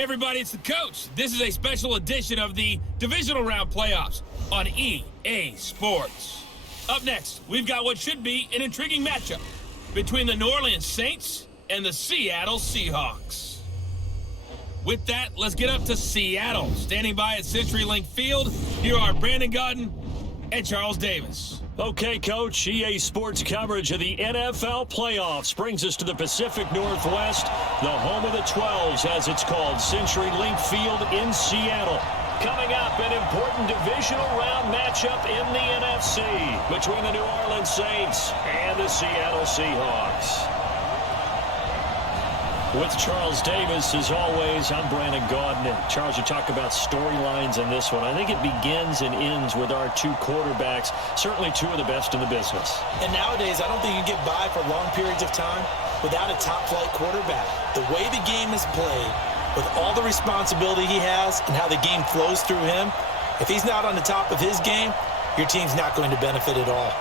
Hey everybody, it's the coach. This is a special edition of the Divisional Round Playoffs on EA Sports. Up next, we've got what should be an intriguing matchup between the New Orleans Saints and the Seattle Seahawks. With that, let's get up to Seattle. Standing by at CenturyLink Field, here are Brandon Godden and Charles Davis. Okay, Coach, EA Sports coverage of the NFL playoffs brings us to the Pacific Northwest, the home of the 12s, as it's called, CenturyLink Field in Seattle. Coming up, an important divisional round matchup in the NFC between the New Orleans Saints and the Seattle Seahawks. With Charles Davis, as always, I'm Brandon Godden. Charles, you talk about storylines in this one. I think it begins and ends with our two quarterbacks, certainly two of the best in the business. And nowadays, I don't think you can get by for long periods of time without a top-flight quarterback. The way the game is played, with all the responsibility he has and how the game flows through him, if he's not on the top of his game, your team's not going to benefit at all.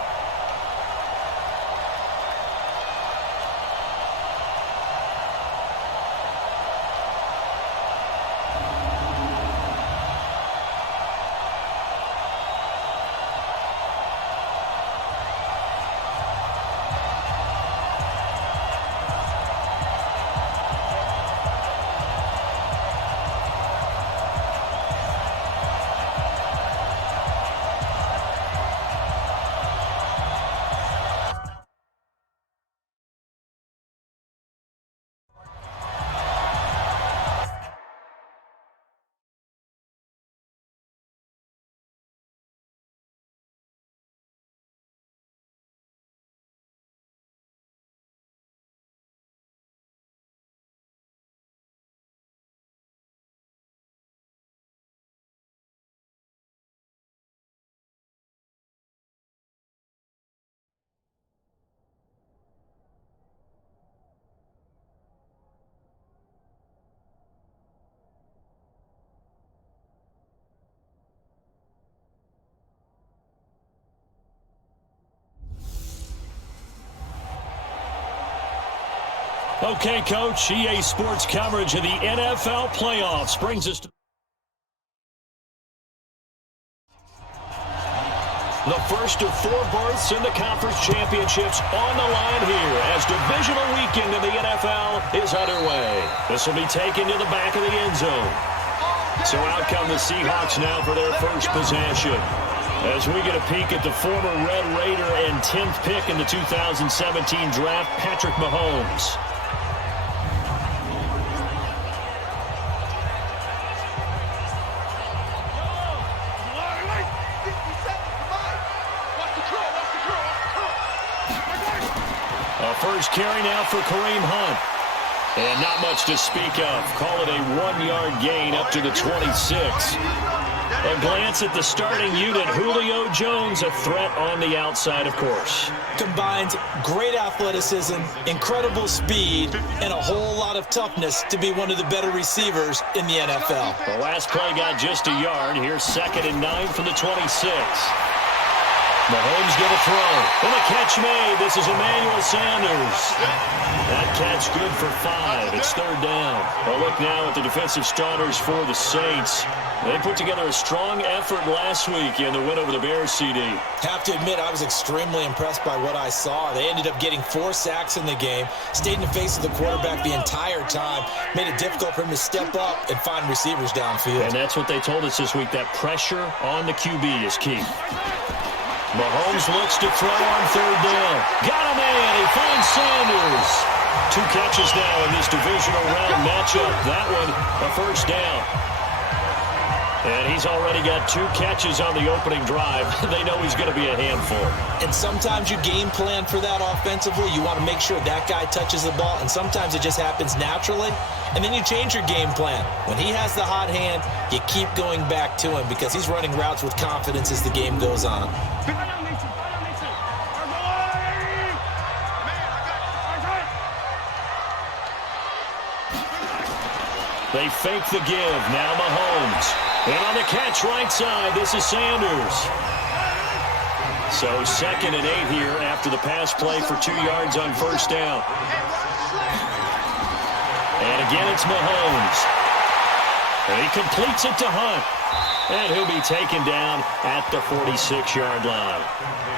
Okay, Coach, EA Sports coverage of the NFL playoffs brings us to the first of four berths in the conference championships on the line here as divisional weekend in the NFL is underway. This will be taken to the back of the end zone. So out come the Seahawks now for their first possession. As we get a peek at the former Red Raider and 10th pick in the 2017 draft, Patrick Mahomes. First carry now for Kareem Hunt. And not much to speak of. Call it a 1-yard gain up to the 26. A glance at the starting unit. Julio Jones, a threat on the outside, of course. Combines great athleticism, incredible speed, and a whole lot of toughness to be one of the better receivers in the NFL. The last play got just a yard. Here's 2nd and 9 from the 26. Mahomes going to throw. And a catch made. This is Emmanuel Sanders. That catch good for 5. It's 3rd down. A look now at the defensive starters for the Saints. They put together a strong effort last week in the win over the Bears, CD. Have to admit, I was extremely impressed by what I saw. They ended up getting 4 sacks in the game, stayed in the face of the quarterback the entire time, made it difficult for him to step up and find receivers downfield. And that's what they told us this week, that pressure on the QB is key. Mahomes looks to throw on 3rd down. Got him in. He finds Sanders. 2 catches now in this divisional round matchup. That one, a 1st down. And he's already got 2 catches on the opening drive. They know he's going to be a handful. And sometimes you game plan for that offensively. You want to make sure that guy touches the ball, and sometimes it just happens naturally. And then you change your game plan. When he has the hot hand, you keep going back to him because he's running routes with confidence as the game goes on. They fake the give. Now Mahomes. And on the catch right side, this is Sanders. So 2nd and 8 here after the pass play for 2 yards on 1st down. And again, it's Mahomes. And he completes it to Hunt. And he'll be taken down at the 46-yard line.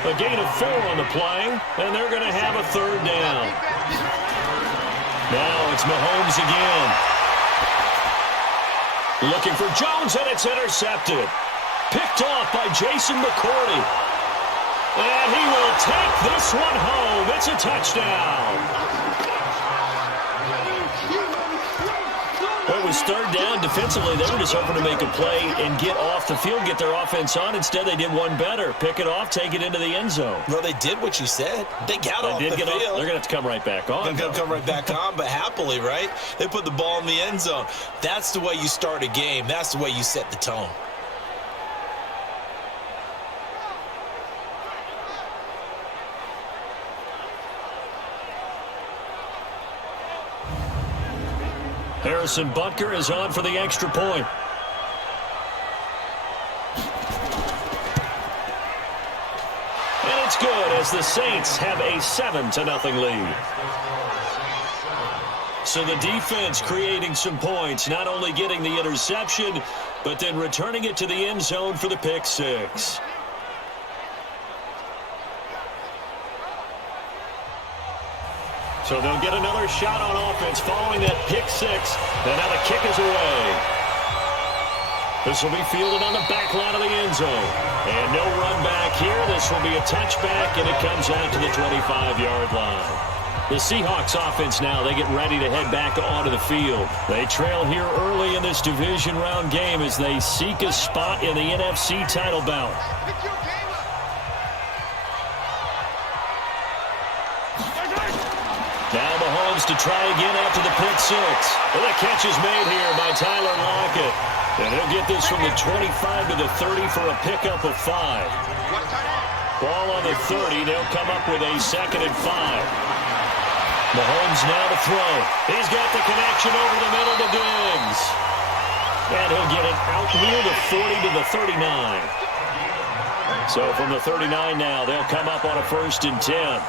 A gain of 4 on the play, and they're going to have a third down. Now it's Mahomes again. Looking for Jones, and it's intercepted. Picked off by Jason McCourty. And he will take this one home. It's a touchdown. Well, it was third down. Defensively, they were just hoping to make a play and get off the field, get their offense on. Instead, they did one better. Pick it off, take it into the end zone. Well, they did what you said. They got off the field. They're going to have to come right back on. They're going to come right back on, but happily, right? They put the ball in the end zone. That's the way you start a game. That's the way you set the tone. Harrison Butker is on for the extra point. And it's good as the Saints have a 7-0 lead. So the defense creating some points, not only getting the interception, but then returning it to the end zone for the pick six. So they'll get another shot on offense following that pick six. And now the kick is away. This will be fielded on the back line of the end zone. And no run back here. This will be a touchback, and it comes out to the 25-yard line. The Seahawks offense now, they get ready to head back onto the field. They trail here early in this division round game as they seek a spot in the NFC title bout. Now Mahomes to try again after the pick six. And the catch is made here by Tyler Lockett. And he'll get this from the 25 to the 30 for a pickup of 5. Ball on the 30. They'll come up with a 2nd and 5. Mahomes now to throw. He's got the connection over the middle to Diggs. And he'll get it out near the 40 to the 39. So from the 39 now, they'll come up on a 1st and 10.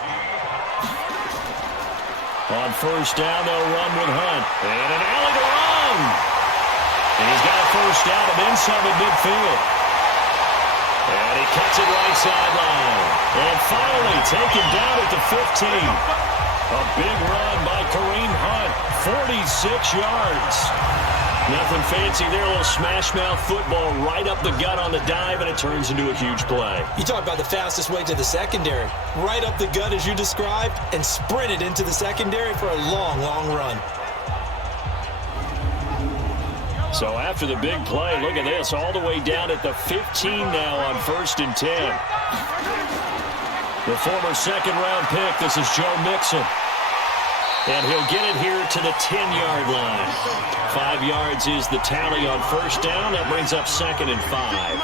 On 1st down, they'll run with Hunt. And an alley to run. And he's got a 1st down and then some at midfield. And he cuts it right sideline. And finally taken down at the 15. A big run by Kareem Hunt. 46 yards. Nothing fancy there. A little smash-mouth football right up the gut on the dive, and it turns into a huge play. You talk about the fastest way to the secondary. Right up the gut as you described, and sprinted into the secondary for a long, long run. So after the big play, look at this. All the way down at the 15 now on 1st and 10. The former 2nd-round pick, this is Joe Mixon. And he'll get it here to the 10-yard line. 5 yards is the tally on 1st down. That brings up 2nd and 5.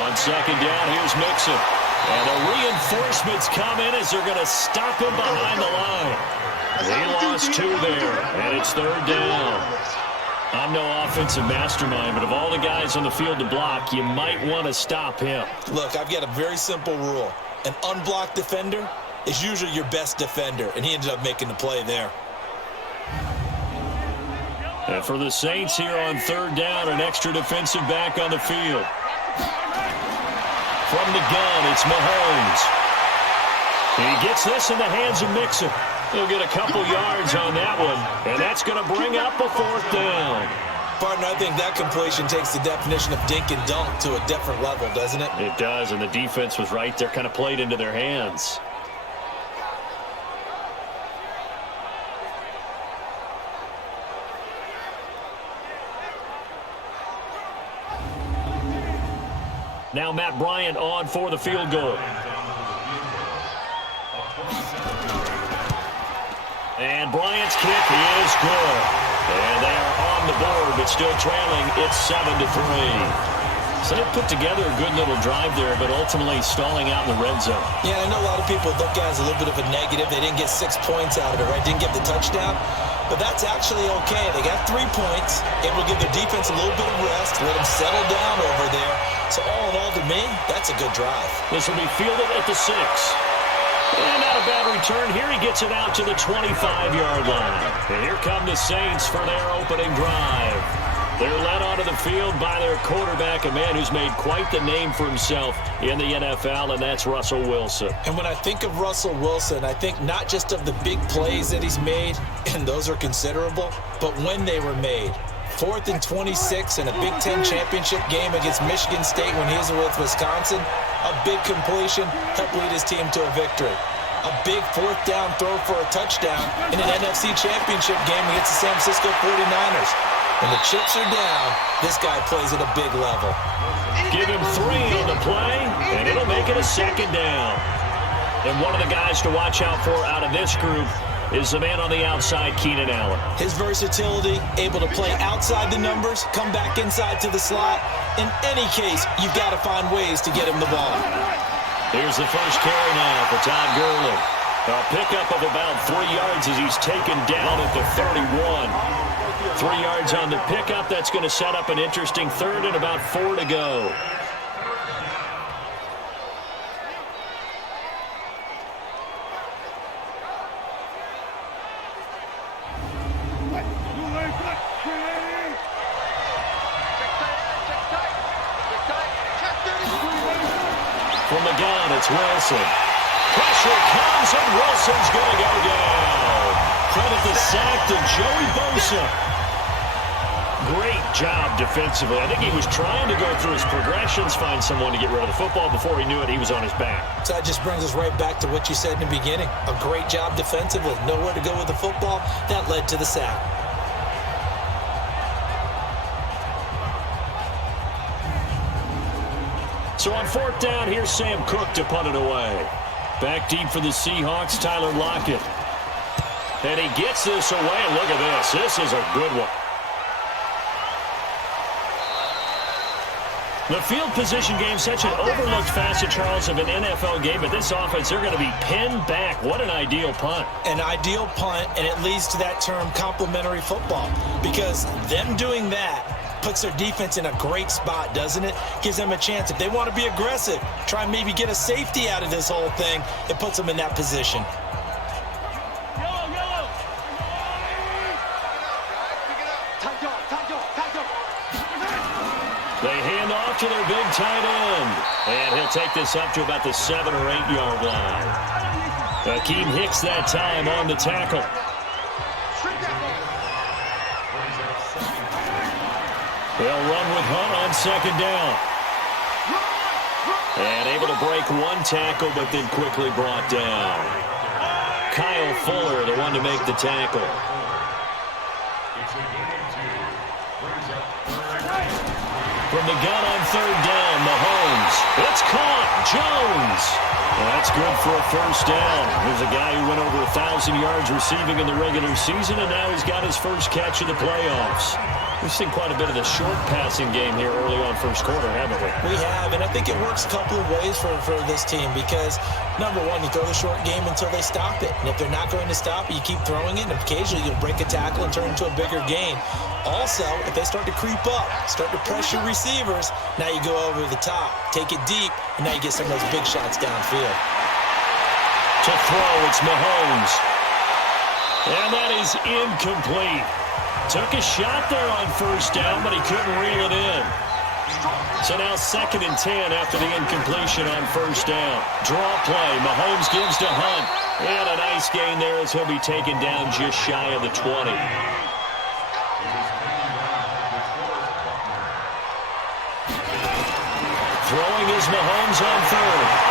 On 2nd down, here's Mixon. And the reinforcements come in as they're going to stop him behind the line. He lost 2 there, and it's 3rd down. I'm no offensive mastermind, but of all the guys on the field to block, you might want to stop him. Look, I've got a very simple rule. An unblocked defender is usually your best defender, and he ended up making the play there. And for the Saints here on 3rd down, an extra defensive back on the field. From the gun, it's Mahomes. He gets this in the hands of Mixon. He'll get a couple yards on that one, and that's going to bring up a 4th down. Partner, I think that completion takes the definition of dink and dunk to a different level, doesn't it? It does, and the defense was right there, kind of played into their hands. Now Matt Bryant on for the field goal. And Bryant's kick is good. And they are on the board, but still trailing. It's 7-3. So they put together a good little drive there, but ultimately stalling out in the red zone. Yeah, I know a lot of people look at it as a little bit of a negative. They didn't get 6 points out of it, right? Didn't get the touchdown. But that's actually okay. They got 3 points. Able to give their defense a little bit of rest, let them settle down over there. So all in all, to me, that's a good drive. This will be fielded at the 6. And out of a bad return here. He gets it out to the 25-yard line. And here come the Saints for their opening drive. They're led onto the field by their quarterback, a man who's made quite the name for himself in the NFL, and that's Russell Wilson. And when I think of Russell Wilson, I think not just of the big plays that he's made, and those are considerable, but when they were made. 4th and 26 in a Big Ten championship game against Michigan State when he was with Wisconsin. A big completion helped lead his team to a victory. A big 4th down throw for a touchdown in an NFC championship game against the San Francisco 49ers. When the chips are down, this guy plays at a big level. Give him 3 on the play, and it'll make it a 2nd down. And one of the guys to watch out for out of this group is the man on the outside, Keenan Allen. His versatility, able to play outside the numbers, come back inside to the slot. In any case, you've got to find ways to get him the ball. Here's the first carry now for Todd Gurley. A pickup of about 3 yards as he's taken down at the 31. 3 yards on the pickup. That's going to set up an interesting 3rd and about 4 to go. From the gun, it's Wilson. Pressure comes, and Wilson's going to go down. Credit the sack to Joey Bosa. Great job defensively. I think he was trying to go through his progressions, find someone to get rid of the football. Before he knew it, he was on his back. So that just brings us right back to what you said in the beginning. A great job defensively. Nowhere to go with the football. That led to the sack. So on 4th down, here's Sam Cook to punt it away. Back deep for the Seahawks, Tyler Lockett. And he gets this away, and look at this. This is a good one. The field position game, such an overlooked facet, Charles, of an NFL game. But this offense, they're going to be pinned back. What an ideal punt. An ideal punt, and it leads to that term complementary football. Because them doing that puts their defense in a great spot, doesn't it? Gives them a chance. If they want to be aggressive, try and maybe get a safety out of this whole thing, it puts them in that position. They hand off to their big tight end. And he'll take this up to about the 7 or 8 yard line. Akeem Hicks that time on the tackle. They'll run with Hunt on 2nd down. And able to break 1 tackle, but then quickly brought down. Kyle Fuller, the one to make the tackle. From the gun on 3rd down, Mahomes. It's caught. Jones. Well, that's good for a 1st down. There's a guy who went over 1,000 yards receiving in the regular season, and now he's got his first catch of the playoffs. We've seen quite a bit of the short passing game here early on 1st quarter, haven't we? We have, and I think it works a couple of ways for this team because, number one, you throw the short game until they stop it. And if they're not going to stop it, you keep throwing it, and occasionally you'll break a tackle and turn it into a bigger gain. Also, if they start to creep up, start to pressure receivers, now you go over the top, take it deep, and now you get some of those big shots downfield. To throw, it's Mahomes. And that is incomplete. Took a shot there on 1st down, but he couldn't reel it in. So now 2nd and 10 after the incompletion on 1st down. Draw play. Mahomes gives to Hunt. And a nice gain there as he'll be taken down just shy of the 20. Throwing is Mahomes on 3rd.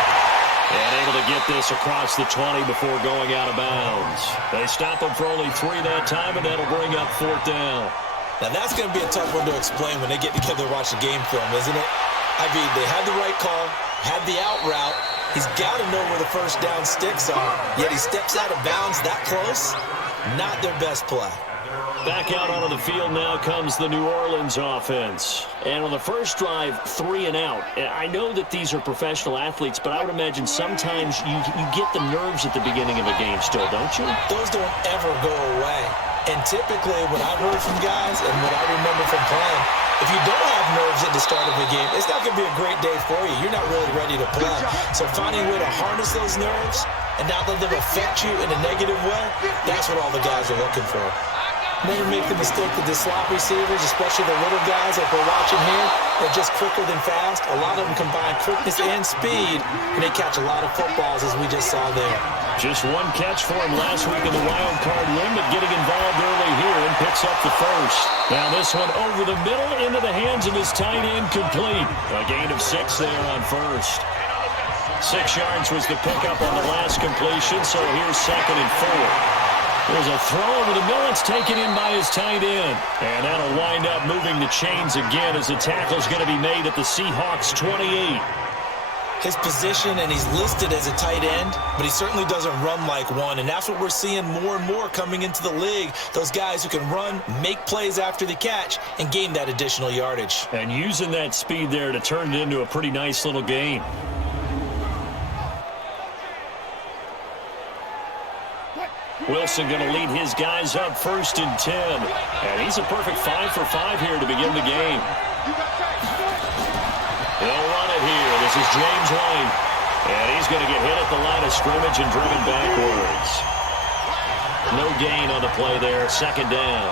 And able to get this across the 20 before going out of bounds. They stop him for only 3 that time, and that'll bring up 4th down. Now, that's going to be a tough one to explain when they get together to watch the game film, isn't it? I mean, they had the right call, had the out route. He's got to know where the 1st down sticks are, yet he steps out of bounds that close. Not their best play. Back out onto the field now comes the New Orleans offense. And on the first drive, 3 and out. I know that these are professional athletes, but I would imagine sometimes you get the nerves at the beginning of a game still, don't you? Those don't ever go away. And typically, what I've heard from guys and what I remember from playing, if you don't have nerves at the start of a game, it's not going to be a great day for you. You're not really ready to play. So finding a way to harness those nerves, and not let them affect you in a negative way, that's what all the guys are looking for. Never make the mistake that the slot receivers, especially the little guys like we're watching here, are just quicker than fast. A lot of them combine quickness and speed, and they catch a lot of footballs, as we just saw there. Just one catch for him last week in the wild card win, but getting involved early here and picks up the first. Now this one over the middle into the hands of his tight end, complete. A gain of 6 there on first. 6 yards was the pickup on the last completion, so here's 2nd and 4. There's a throw over the middle. It's taken in by his tight end. And that'll wind up moving the chains again as the tackle's going to be made at the Seahawks 28. His position, and he's listed as a tight end, but he certainly doesn't run like one. And that's what we're seeing more and more coming into the league. Those guys who can run, make plays after the catch, and gain that additional yardage. And using that speed there to turn it into a pretty nice little game. Wilson going to lead his guys up 1st and 10. And he's a perfect 5 for 5 here to begin the game. They'll run it here. This is James White. And he's going to get hit at the line of scrimmage and driven backwards. No gain on the play there. 2nd down.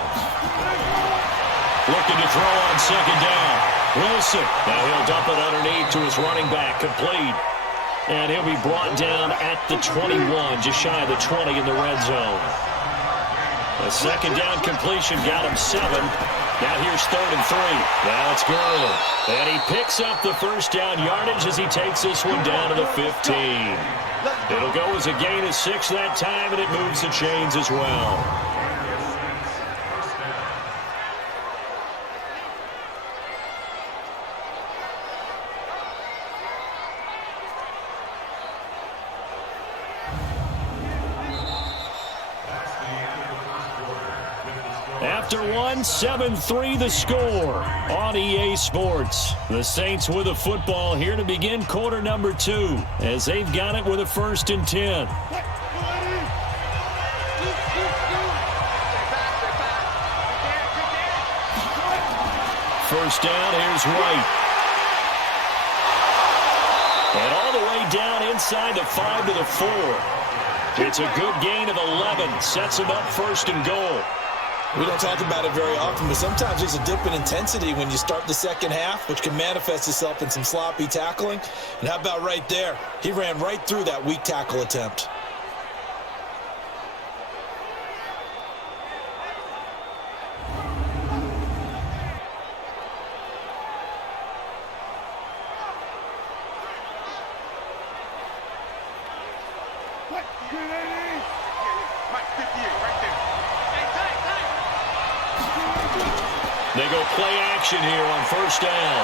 Looking to throw on 2nd down. Wilson. Now he'll dump it underneath to his running back. Complete. And he'll be brought down at the 21, just shy of the 20 in the red zone. A 2nd down completion got him 7. Now here's 3rd and 3. Now it's Gurley. And he picks up the 1st down yardage as he takes this one down to the 15. It'll go as a gain of 6 that time, and it moves the chains as well. After 7-3 the score on EA Sports. The Saints with a football here to begin quarter number 2 as they've got it with a 1st and 10. First down, here's White. And all the way down inside the 5 to the 4. It's a good gain of 11. Sets him up 1st and goal. We don't talk about it very often, but sometimes there's a dip in intensity when you start the second half, which can manifest itself in some sloppy tackling. And how about right there? He ran right through that weak tackle attempt. They go play action here on 1st down.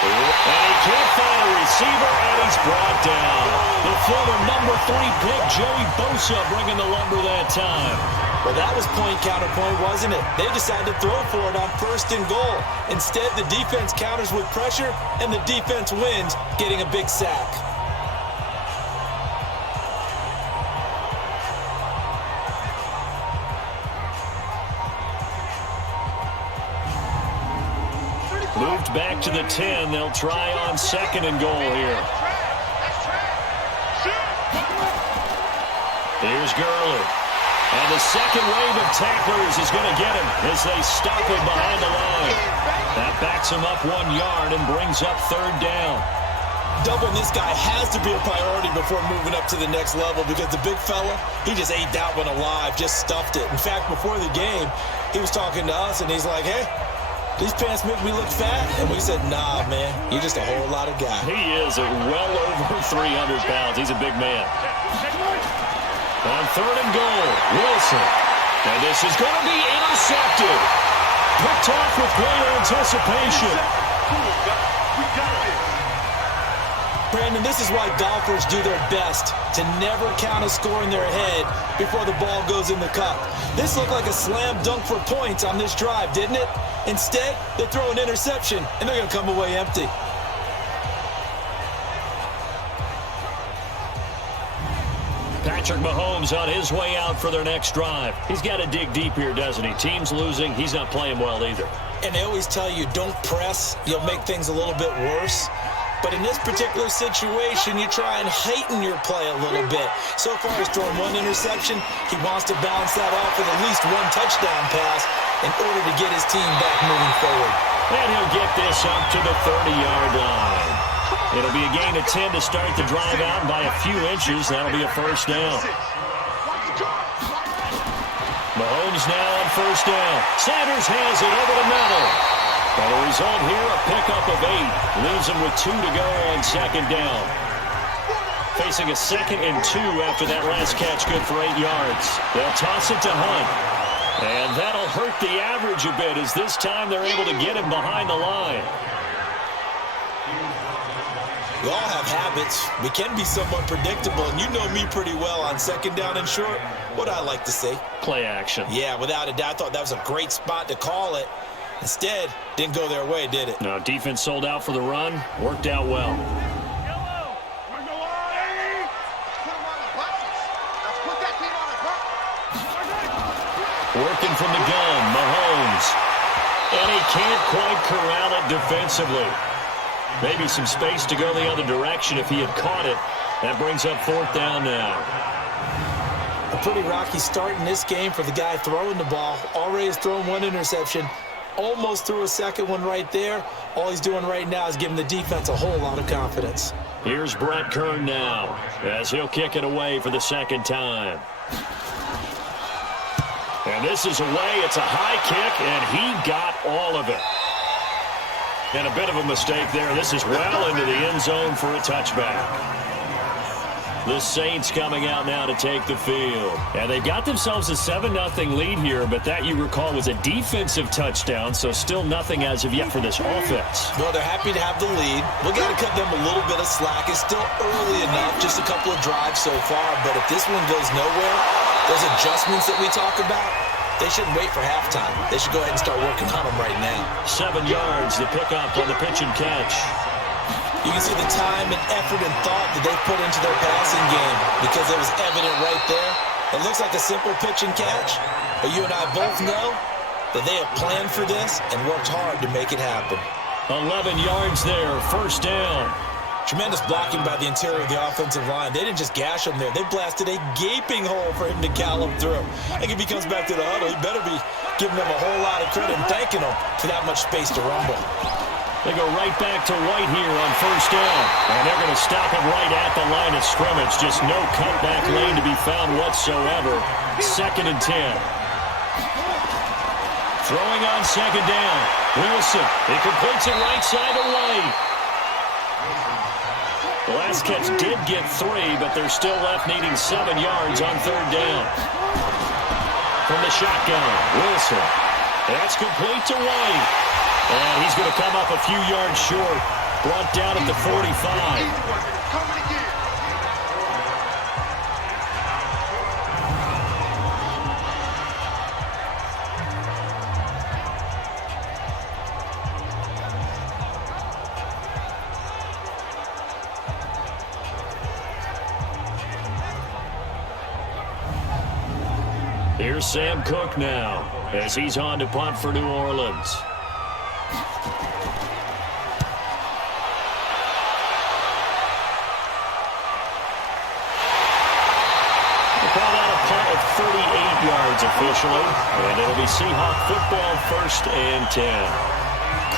And he can't find a receiver, and he's brought down. The former number 3 pick, Joey Bosa, bringing the lumber that time. Well, that was point-counterpoint, wasn't it? They decided to throw for it on 1st and goal. Instead, the defense counters with pressure, and the defense wins, getting a big sack. Moved back to the 10. They'll try on 2nd and goal here. Here's Gurley. And the second wave of tacklers is going to get him as they stop him behind the line. That backs him up 1 yard and brings up 3rd down. Doubling this guy has to be a priority before moving up to the next level because the big fella, he just ate that one alive, just stuffed it. In fact, before the game, he was talking to us, and he's like, hey, these pants make me look fat. And we said, nah, man, you're just a whole lot of guy. He is at well over 300 pounds. He's a big man. On 3rd and goal, Wilson. And this is going to be intercepted. Picked off with great anticipation. Brandon, this is why golfers do their best to never count a score in their head before the ball goes in the cup. This looked like a slam dunk for points on this drive, didn't it? Instead, they throw an interception, and they're going to come away empty. Patrick Mahomes on his way out for their next drive. He's got to dig deep here, doesn't he? Team's losing. He's not playing well either. And they always tell you, don't press. You'll make things a little bit worse. But in this particular situation, you try and heighten your play a little bit. So far, he's thrown one interception. He wants to balance that off with at least one touchdown pass in order to get his team back moving forward. And he'll get this up to the 30-yard line. It'll be a gain of 10 to start the drive out. By a few inches, that'll be a first down. Mahomes now on first down. Sanders has it over the middle. And the result here, a pickup of 8. Leaves him with 2 to go on second down. Facing a 2nd and 2 after that last catch, good for 8 yards. They'll toss it to Hunt. And that'll hurt the average a bit as this time they're able to get him behind the line. We all have habits. We can be somewhat predictable, and you know me pretty well on second down and short. What I like to say? Play action. Yeah, without a doubt. I thought that was a great spot to call it. Instead, didn't go their way, did it? No, defense sold out for the run. Worked out well. Working from the gun, Mahomes. And he can't quite corral it defensively. Maybe some space to go the other direction if he had caught it. That brings up 4th down now. A pretty rocky start in this game for the guy throwing the ball. Already has thrown one interception. Almost threw a second one right there. All he's doing right now is giving the defense a whole lot of confidence. Here's Brett Kern now as he'll kick it away for the 2nd time. And this is away. It's a high kick, and he got all of it. And a bit of a mistake there. This is well into the end zone for a touchback. The Saints coming out now to take the field. And they've got themselves a 7-0 lead here, but that, you recall, was a defensive touchdown, so still nothing as of yet for this offense. Well, they're happy to have the lead. We've got to cut them a little bit of slack. It's still early enough, just a couple of drives so far, but if this one goes nowhere, those adjustments that we talk about, they shouldn't wait for halftime. They should go ahead and start working on them right now. 7 yards, the pickup on the pitch and catch. You can see the time and effort and thought that they put into their passing game because it was evident right there. It looks like a simple pitch and catch, but you and I both know that they have planned for this and worked hard to make it happen. 11 yards there, first down. Tremendous blocking by the interior of the offensive line. They didn't just gash him there. They blasted a gaping hole for him to gallop through. I think if he comes back to the huddle, he better be giving them a whole lot of credit and thanking them for that much space to rumble. They go right back to White here on first down. And they're going to stop him right at the line of scrimmage. Just no cutback lane to be found whatsoever. 2nd and 10. Throwing on second down. Wilson. He completes it right side to White. The last catch did get 3, but they're still left needing 7 yards on 3rd down. From the shotgun, Wilson. That's complete to White. And he's going to come up a few yards short. Brought down at the 45. Here's Sam Cook now as he's on to punt for New Orleans. Call that a punt of 38 yards officially, and it'll be Seahawk football, 1st and 10.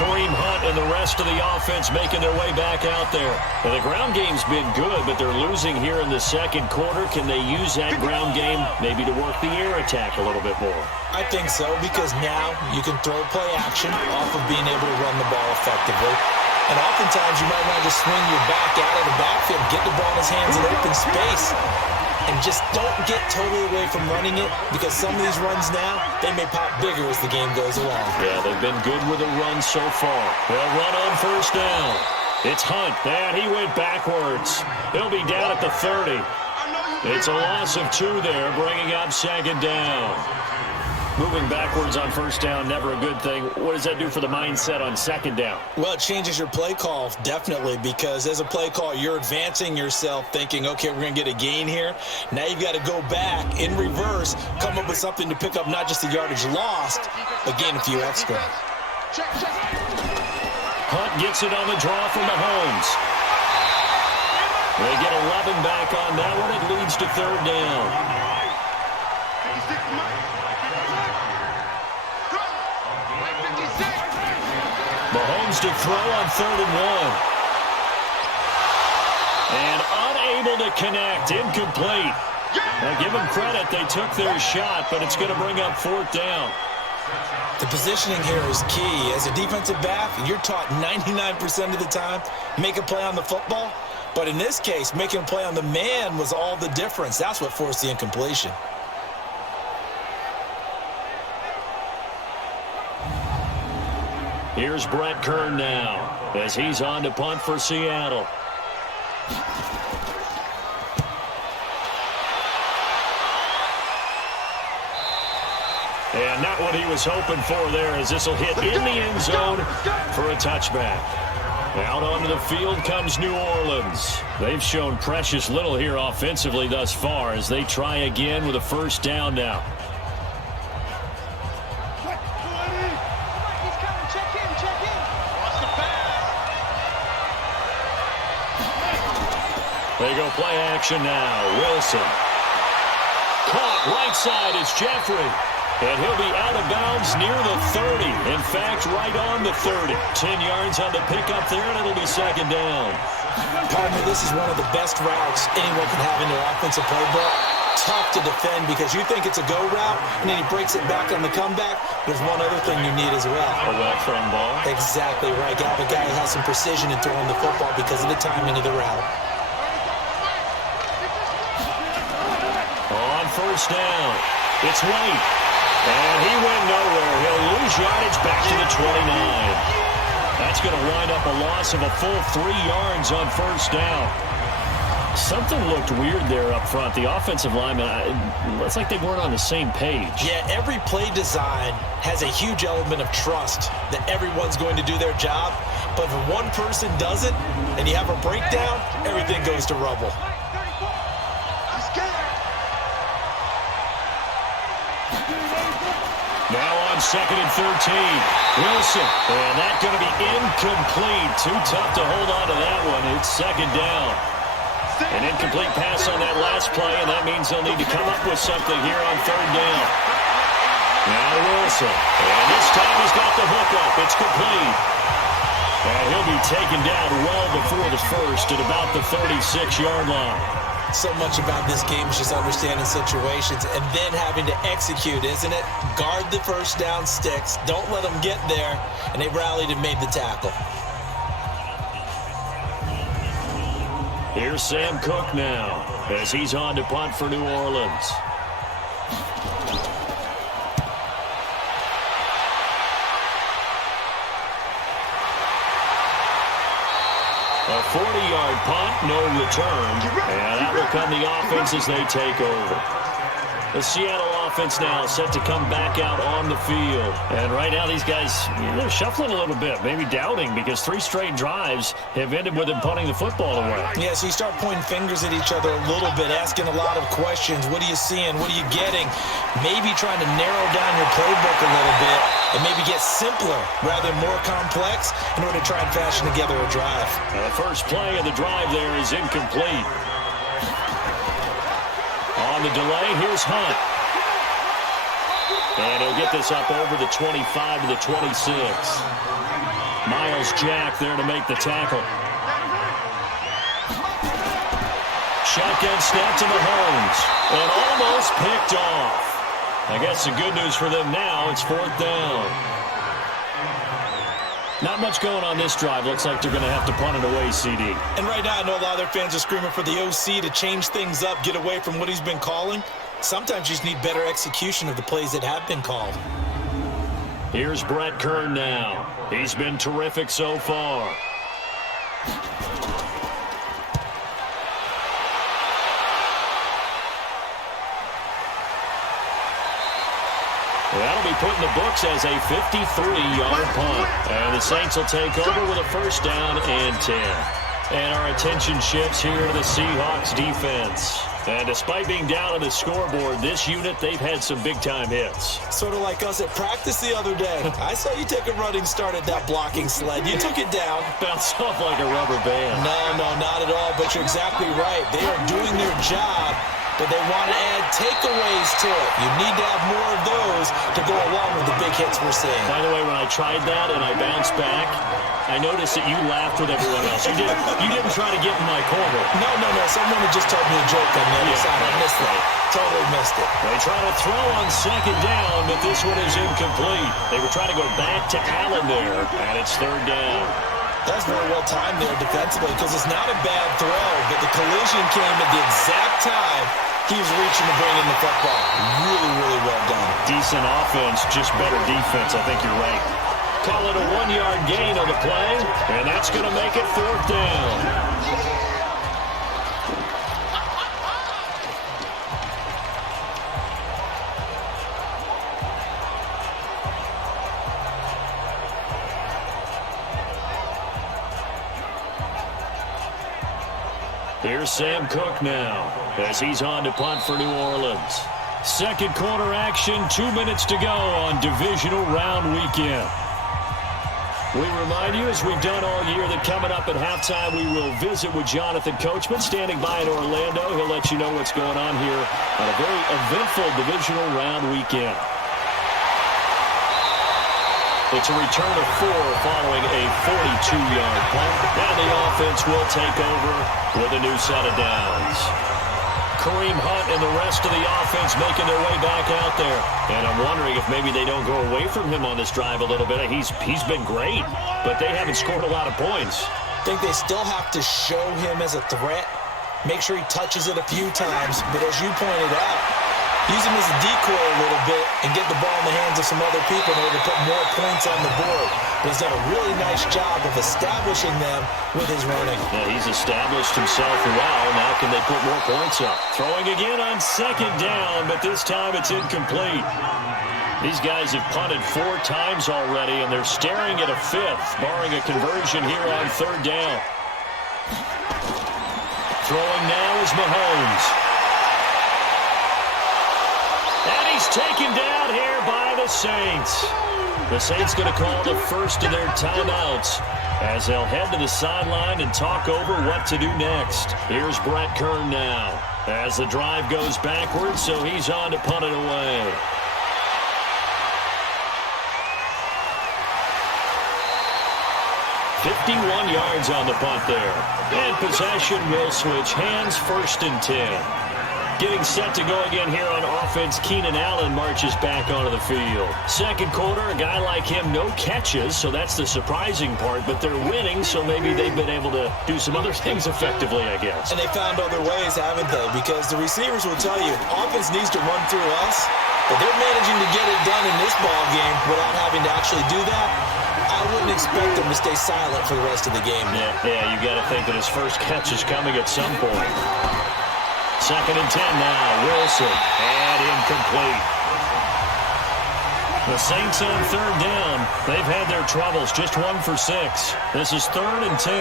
Kareem Hunt and the rest of the offense making their way back out there. Now, the ground game's been good, but they're losing here in the 2nd quarter. Can they use that ground game maybe to work the air attack a little bit more? I think so, because now you can throw play action off of being able to run the ball effectively. And oftentimes you might want to just swing your back out of the backfield, get the ball in his hands in open space, and just don't get totally away from running it, because some of these runs now, they may pop bigger as the game goes along. Yeah, they've been good with a run so far. They'll run on first down. It's Hunt, and he went backwards. He'll be down at the 30. It's a loss of 2 there, bringing up 2nd down. Moving backwards on first down, never a good thing. What does that do for the mindset on 2nd down? Well, it changes your play call, definitely, because as a play call, you're advancing yourself thinking, okay, we're going to get a gain here. Now you've got to go back in reverse, come up with something to pick up not just the yardage lost, but gain a few extra. Hunt gets it on the draw from Mahomes. They get 11 back on that one. It leads to third down. Mahomes to throw on 3rd and 1. And unable to connect. Incomplete. Now give them credit. They took their shot, but it's going to bring up 4th down. The positioning here is key. As a defensive back, you're taught 99% of the time, make a play on the football. But in this case, making a play on the man was all the difference. That's what forced the incompletion. Here's Brett Kern now as he's on to punt for Seattle. And not what he was hoping for there, as this will hit in the end zone for a touchback. Out onto the field comes New Orleans. They've shown precious little here offensively thus far as they try again with a 1st down now. They go play action now. Wilson. Caught right side is Jeffrey. And he'll be out of bounds near the 30. In fact, right on the 30. 10 yards on the pickup there, and it'll be 2nd down. Pardon me, this is one of the best routes anyone can have in their offensive playbook. Tough to defend because you think it's a go route, and then he breaks it back on the comeback. There's one other thing you need as well. A well-thrown ball. Exactly right. You have a guy who has some precision in throwing the football because of the timing of the route. On 1st down, it's White. And he went nowhere. He'll lose yardage back to the 29. That's going to wind up a loss of a full 3 yards on 1st down. Something looked weird there up front. The offensive linemen, it's like they weren't on the same page. Yeah, every play design has a huge element of trust that everyone's going to do their job. But if one person does it and you have a breakdown, everything goes to rubble. Now on 2nd and 13. Wilson. And that's going to be incomplete. Too tough to hold on to that one. It's 2nd down. An incomplete pass on that last play, and that means they'll need to come up with something here on 3rd down. Now Wilson. And this time he's got the hook up. It's complete. And he'll be taken down well before the 1st at about the 36-yard line. So much about this game is just understanding situations and then having to execute, isn't it? Guard the 1st down sticks. Don't let them get there. And they rallied and made the tackle. Here's Sam Cook now as he's on to punt for New Orleans. A 40-yard punt, no return. And that will come the offense as they take over. The Seattle offense now set to come back out on the field. And right now these guys, they're shuffling a little bit, maybe doubting, because 3 straight drives have ended with them punting the football away. Yeah, so you start pointing fingers at each other a little bit, asking a lot of questions. What are you seeing? What are you getting? Maybe trying to narrow down your playbook a little bit and maybe get simpler rather than more complex in order to try and fashion together a drive. Now the first play of the drive there is incomplete. On the delay, here's Hunt. And he'll get this up over the 25 to the 26. Miles Jack there to make the tackle. Shotgun snap to Mahomes. And almost picked off. I guess the good news for them now, it's 4th down. Not much going on this drive. Looks like they're going to have to punt it away, CD. And right now, I know a lot of their fans are screaming for the OC to change things up, get away from what he's been calling. Sometimes you just need better execution of the plays that have been called. Here's Brett Kern now. He's been terrific so far. That'll be put in the books as a 53-yard punt. And the Saints will take over with a 1st down and 10. And our attention shifts here to the Seahawks defense. And despite being down on the scoreboard, this unit, they've had some big-time hits. Sort of like us at practice the other day. I saw you take a running start at that blocking sled. You took it down. Bounced off like a rubber band. No, not at all, but you're exactly right. They are doing their job, but they want to add takeaways to it. You need to have more of those to go along with the big hits we're seeing. By the way, when I tried that and I bounced back, I noticed that you laughed with everyone else. You didn't try to get in my corner. No. Someone had just told me a joke on the other side. I missed it. Totally missed it. They try to throw on second down, but this one is incomplete. They were trying to go back to Allen there, and it's third down. That's very well timed there defensively because it's not a bad throw, but the collision came at the exact time he was reaching to bring in the football. Really well done. Decent offense, just better defense. I think you're right. Call it a 1-yard gain on the play, and that's going to make it fourth down. Here's Sam Cook now as he's on to punt for New Orleans. Second quarter action, 2 minutes to go on Divisional Round Weekend. We remind you, as we've done all year, that coming up at halftime, we will visit with Jonathan Coachman standing by in Orlando. He'll let you know what's going on here on a very eventful Divisional Round Weekend. It's a return of 4 following a 42-yard punt. And the offense will take over with a new set of downs. Kareem Hunt and the rest of the offense making their way back out there. And I'm wondering if maybe they don't go away from him on this drive a little bit. He's been great, but they haven't scored a lot of points. I think they still have to show him as a threat. Make sure he touches it a few times. But as you pointed out, use him as a decoy a little bit and get the ball in the hands of some other people in order to put more points on the board. But he's done a really nice job of establishing them with his running. Yeah, he's established himself well. Now can they put more points up? Throwing again on second down, but this time it's incomplete. These guys have punted 4 times already, and they're staring at a 5th, barring a conversion here on third down. Throwing now is Mahomes. And he's taken down here by the Saints. The Saints going to call the first of their timeouts as they'll head to the sideline and talk over what to do next. Here's Brett Kern now as the drive goes backwards, so he's on to punt it away. .51 yards on the punt there. And possession will switch hands, 1st and 10. Getting set to go again here on offense, Keenan Allen marches back onto the field. Second quarter, a guy like him, no catches, so that's the surprising part, but they're winning, so maybe they've been able to do some other things effectively, I guess. And they found other ways, haven't they? Because the receivers will tell you, offense needs to run through us, but they're managing to get it done in this ball game without having to actually do that. I wouldn't expect them to stay silent for the rest of the game. Yeah, you got to think that his first catch is coming at some point. Second and 10 now, Wilson, and incomplete. The Saints on third down. They've had their troubles, just 1 for 6. This is 3rd and 10.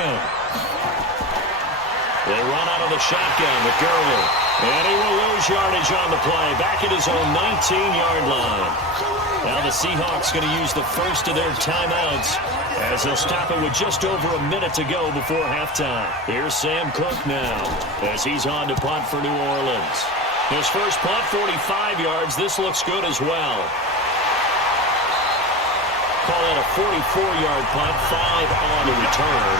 They run out of the shotgun with Gurley, and he will lose yardage on the play, back at his own 19-yard line. Now the Seahawks going to use the first of their timeouts as they'll stop it with just over a minute to go before halftime. Here's Sam Cook now as he's on to punt for New Orleans. His first punt, 45 yards. This looks good as well. Call that a 44-yard punt, 5 on the return.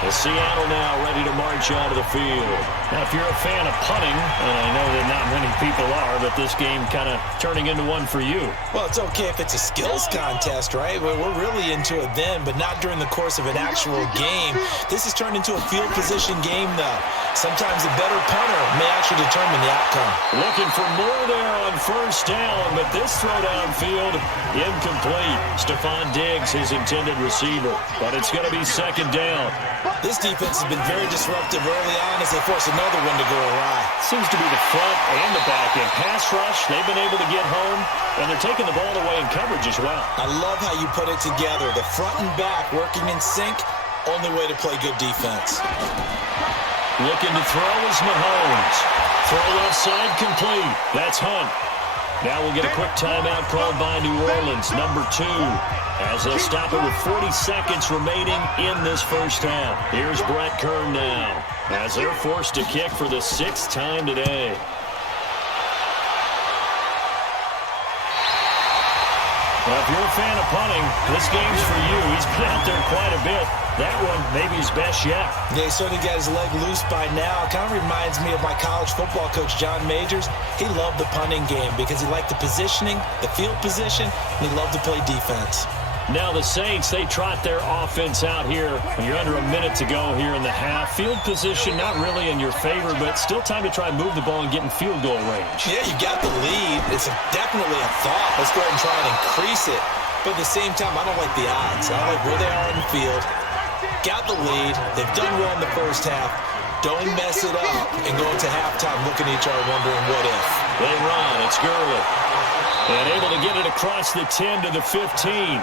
As Seattle now ready to march onto the field. Now, if you're a fan of punting, and I know that not many people are, but this game kind of turning into one for you. Well, it's okay if it's a skills contest, right? We're really into it then, but not during the course of an actual game. This has turned into a field position game, though. Sometimes a better punter may actually determine the outcome. Looking for more there on first down, but this throw downfield, incomplete. Stephon Diggs, his intended receiver, but it's going to be second down. This defense has been very disruptive early on as they force another one to go awry. Seems to be the front and the back end. Pass rush, they've been able to get home, and they're taking the ball away in coverage as well. I love how you put it together. The front and back working in sync, only way to play good defense. Looking to throw is Mahomes. Throw left side complete. That's Hunt. Now we'll get a quick timeout called by New Orleans, number 2, as they'll stop it with 40 seconds remaining in this first half. Here's Brett Kern now, as they're forced to kick for the 6th time today. Well, if you're a fan of punting, this game's for you. He's been out there quite a bit. That one, maybe his best yet. Yeah, he certainly got his leg loose by now. It kind of reminds me of my college football coach, John Majors. He loved the punting game because he liked the positioning, the field position, and he loved to play defense. Now the Saints, they trot their offense out here when you're under a minute to go here in the half. Field position not really in your favor, but still time to try and move the ball and get in field goal range. Yeah, you got the lead. It's definitely a thought. Let's go ahead and try and increase it. But at the same time, I don't like the odds. I don't like where they are in the field. Got the lead. They've done well in the first half. Don't mess it up and go into halftime looking at each other wondering what if. They run. It's Gurley. And able to get it across the 10 to the 15.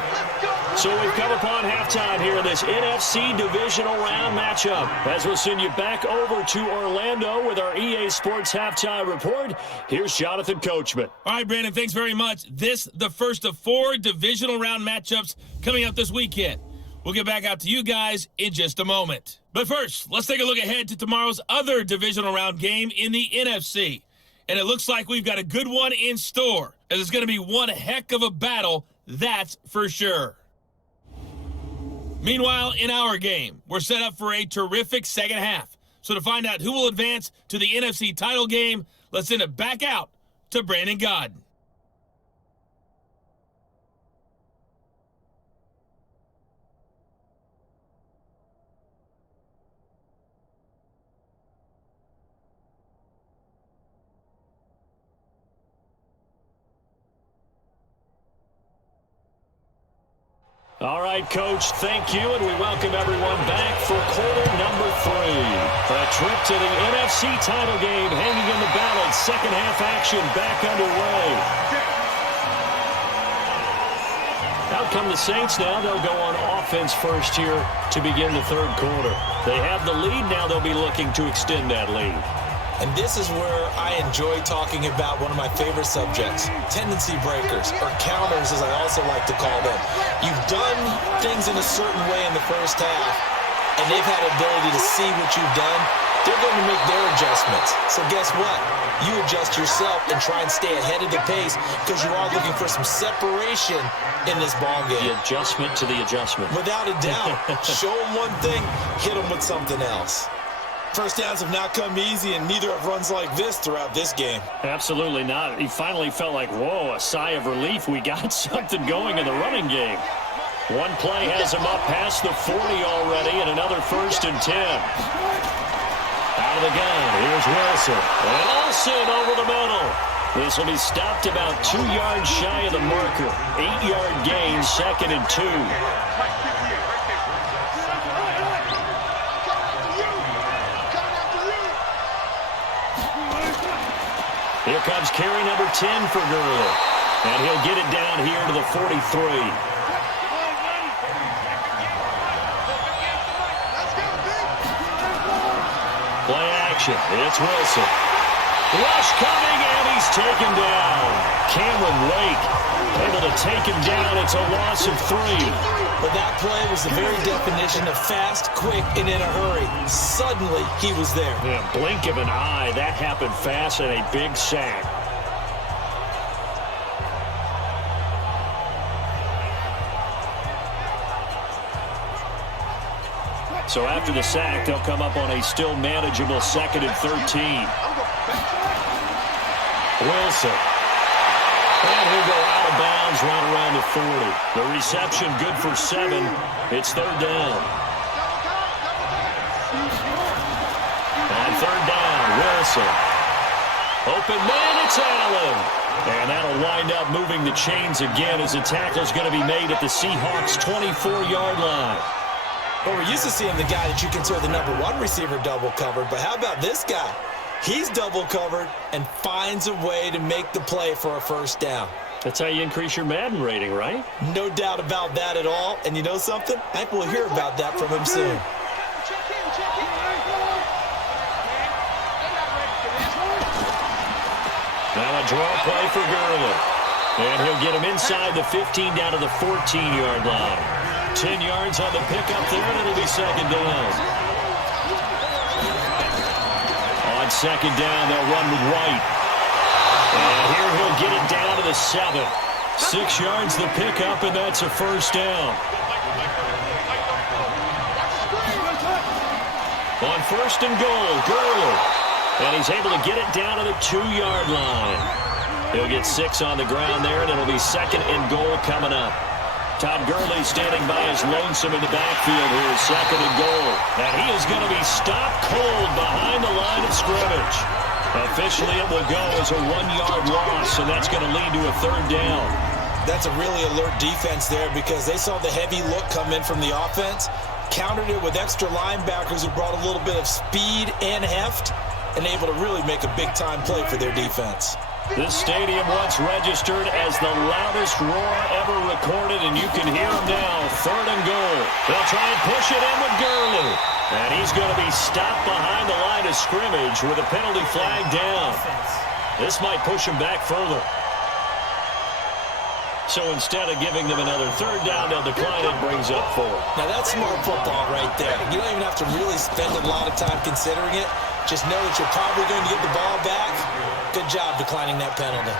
So we've come upon halftime here in this NFC Divisional Round matchup. As we'll send you back over to Orlando with our EA Sports Halftime Report, here's Jonathan Coachman. All right, Brandon, thanks very much. This, the first of 4 Divisional Round matchups coming up this weekend. We'll get back out to you guys in just a moment. But first, let's take a look ahead to tomorrow's other Divisional Round game in the NFC. And it looks like we've got a good one in store, as it's going to be one heck of a battle, that's for sure. Meanwhile, in our game, we're set up for a terrific second half. So to find out who will advance to the NFC title game, let's send it back out to Brandon Godden. All right, Coach, thank you, and we welcome everyone back for quarter number 3. A trip to the NFC title game hanging in the balance. Second half action back underway. Out come the Saints now. They'll go on offense first here to begin the third quarter. They have the lead. Now they'll be looking to extend that lead. And this is where I enjoy talking about one of my favorite subjects, tendency breakers, or counters as I also like to call them. You've done things in a certain way in the first half, and they've had the ability to see what you've done. They're going to make their adjustments. So guess what? You adjust yourself and try and stay ahead of the pace because you are looking for some separation in this ballgame. The adjustment to the adjustment. Without a doubt. Show them one thing, hit them with something else. First downs have not come easy, and neither have runs like this throughout this game. Absolutely not. He finally felt like, whoa, a sigh of relief. We got something going in the running game. One play has him up past the 40 already, and another 1st and 10. Out of the gun, here's Wilson. And Olsen over the middle. This will be stopped about 2 yards shy of the marker. 8-yard gain, 2nd and 2. Here comes carry number 10 for Gurley. And he'll get it down here to the 43. Play action. It's Wilson. Rush coming, and he's taken down. Cameron Wake able to take him down. It's a loss of 3. But that play was the very definition of fast, quick, and in a hurry. Suddenly, he was there. Yeah, blink of an eye. That happened fast, and a big sack. So after the sack, they'll come up on a still manageable 2nd and 13. Wilson. And he'll go out of bounds right around the 40. The reception good for 7. It's 3rd down. And 3rd down, Wilson. Open man, it's Allen. And that'll wind up moving the chains again as the tackle's going to be made at the Seahawks' 24-yard line. Well, we're used to seeing the guy that you consider the number 1 receiver double covered, but how about this guy? He's double covered and finds a way to make the play for a 1st down. That's how you increase your Madden rating, right? No doubt about that at all. And you know something? I think we'll hear about that from him soon. draw play for Gurley. And he'll get him inside the 15 down to the 14-yard line. 10 yards on the pickup there, and it'll be second down. On second down, they'll run with White. And here he'll get it down to the 7. 6 yards the pickup, and that's a first down. On first and goal, Gurley. And he's able to get it down to the 2-yard line. He'll get 6 on the ground there, and it'll be second and goal coming up. Todd Gurley standing by his lonesome in the backfield here, second and goal. And he is going to be stopped cold behind the line of scrimmage. Officially, it will go as a 1-yard loss, and that's going to lead to a third down. That's a really alert defense there because they saw the heavy look come in from the offense, countered it with extra linebackers who brought a little bit of speed and heft, and able to really make a big-time play for their defense. This stadium once registered as the loudest roar ever recorded, and you can hear him now. Third and goal. They'll try and push it in with Gurley. And he's going to be stopped behind the line of scrimmage with a penalty flag down. This might push him back further. So instead of giving them another third down, they'll decline it and brings up 4. Now that's smart football right there. You don't even have to really spend a lot of time considering it. Just know that you're probably going to get the ball back. Good job declining that penalty.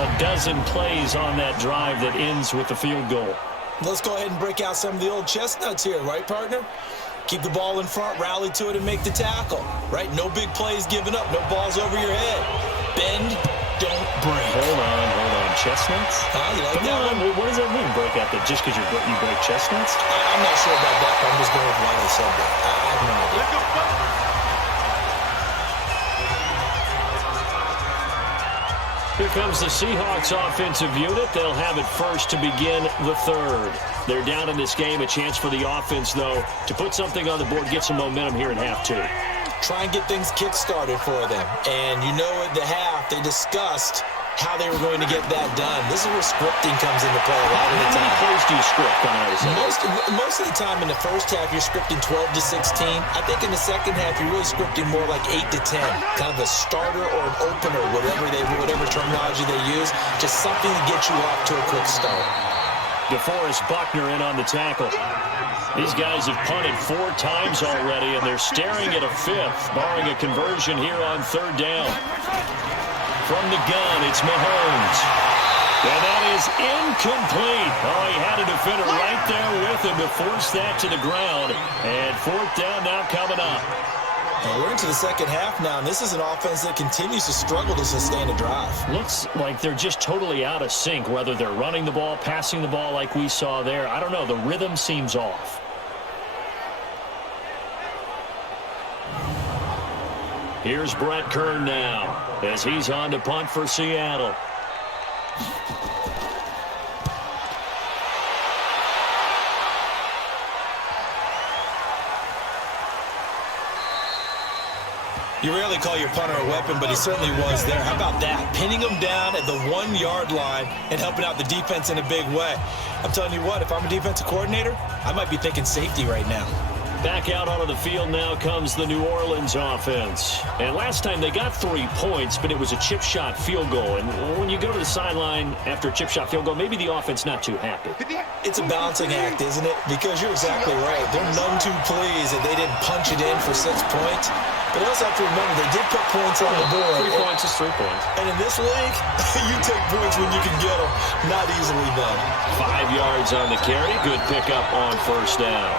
A dozen plays on that drive that ends with the field goal. Let's go ahead and break out some of the old chestnuts here, right, partner? Keep the ball in front, rally to it, and make the tackle, right? No big plays given up, no balls over your head. Bend, don't break. Hold on. Chestnuts? You like Come that on, one? what does that mean, break out? That just because you break chestnuts? I'm not sure about that, but I'm just going with why they said that. I have no idea. Here comes the Seahawks offensive unit. They'll have it first to begin the third. They're down in this game. A chance for the offense, though, to put something on the board, get some momentum here in half 2. Try and get things kick-started for them. And you know at the half, they discussed how they were going to get that done. This is where scripting comes into play a lot of the time. How many plays do you script coming out of the Most of the time in the first half, you're scripting 12 to 16. I think in the second half, you're really scripting more like 8 to 10. Kind of a starter or an opener, whatever terminology they use. Just something to get you off to a quick start. DeForest Buckner in on the tackle. These guys have punted 4 times already, and they're staring at a 5th, barring a conversion here on third down. From the gun, it's Mahomes. And that is incomplete. Oh, he had a defender right there with him to force that to the ground. And fourth down now coming up. Well, we're into the second half now, and this is an offense that continues to struggle to sustain a drive. Looks like they're just totally out of sync, whether they're running the ball, passing the ball like we saw there. I don't know. The rhythm seems off. Here's Brett Kern now as he's on to punt for Seattle. You rarely call your punter a weapon, but he certainly was there. How about that? Pinning him down at the 1-yard line and helping out the defense in a big way. I'm telling you what, if I'm a defensive coordinator, I might be thinking safety right now. Back out onto the field now comes the New Orleans offense. And last time they got 3 points, but it was a chip shot field goal. And when you go to the sideline after a chip shot field goal, maybe the offense not too happy. It's a balancing act, isn't it? Because you're exactly right. They're none too pleased that they didn't punch it in for 6 points. But you also have to remember, they did put points on the board. 3 points is 3 points. And in this league, you take points when you can get them. Not easily done. 5 yards on the carry. Good pickup on first down.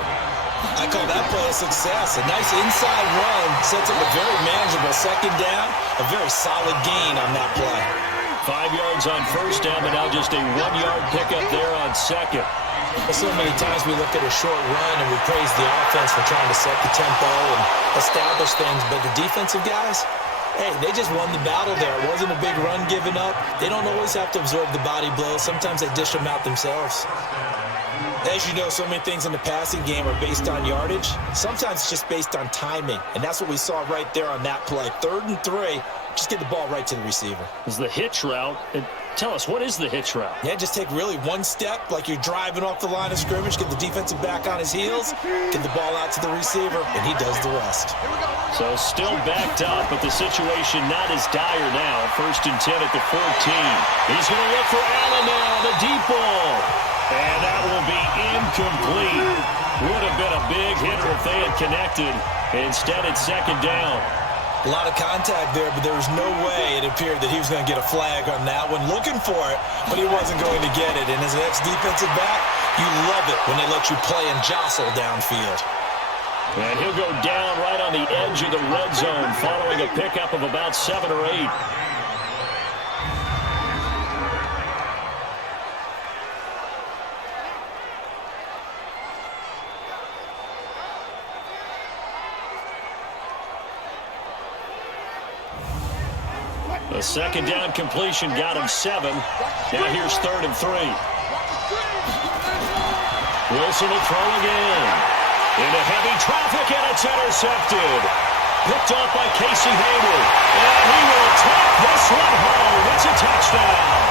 I call that play a success. A nice inside run sets up a very manageable second down. A very solid gain on that play. 5 yards on first down, but now just a 1-yard pickup there on second. Well, so many times we look at a short run and we praise the offense for trying to set the tempo and establish things, but the defensive guys, hey, they just won the battle there. It wasn't a big run given up. They don't always have to absorb the body blows. Sometimes they dish them out themselves. As you know, so many things in the passing game are based on yardage. Sometimes it's just based on timing, and that's what we saw right there on that play. 3rd and 3, just get the ball right to the receiver. It's the hitch route. Tell us, what is the hitch route? Yeah, just take really one step like you're driving off the line of scrimmage, get the defensive back on his heels, get the ball out to the receiver, and he does the rest. So still backed up, but the situation not as dire now. 1st and 10 at the 14. He's going to look for Allen now, the deep ball. And that will be incomplete. Would have been a big hitter if they had connected. Instead, it's 2nd down. A lot of contact there, but there was no way it appeared that he was going to get a flag on that one. Looking for it, but he wasn't going to get it. And as an ex-defensive back, you love it when they let you play and jostle downfield. And he'll go down right on the edge of the red zone following a pickup of about 7 or 8. A 2nd down completion got him 7. Now here's 3rd and 3. Wilson will throw again. Into heavy traffic, and it's intercepted. Picked off by Casey Hayward. And he will take this one home. It's a touchdown.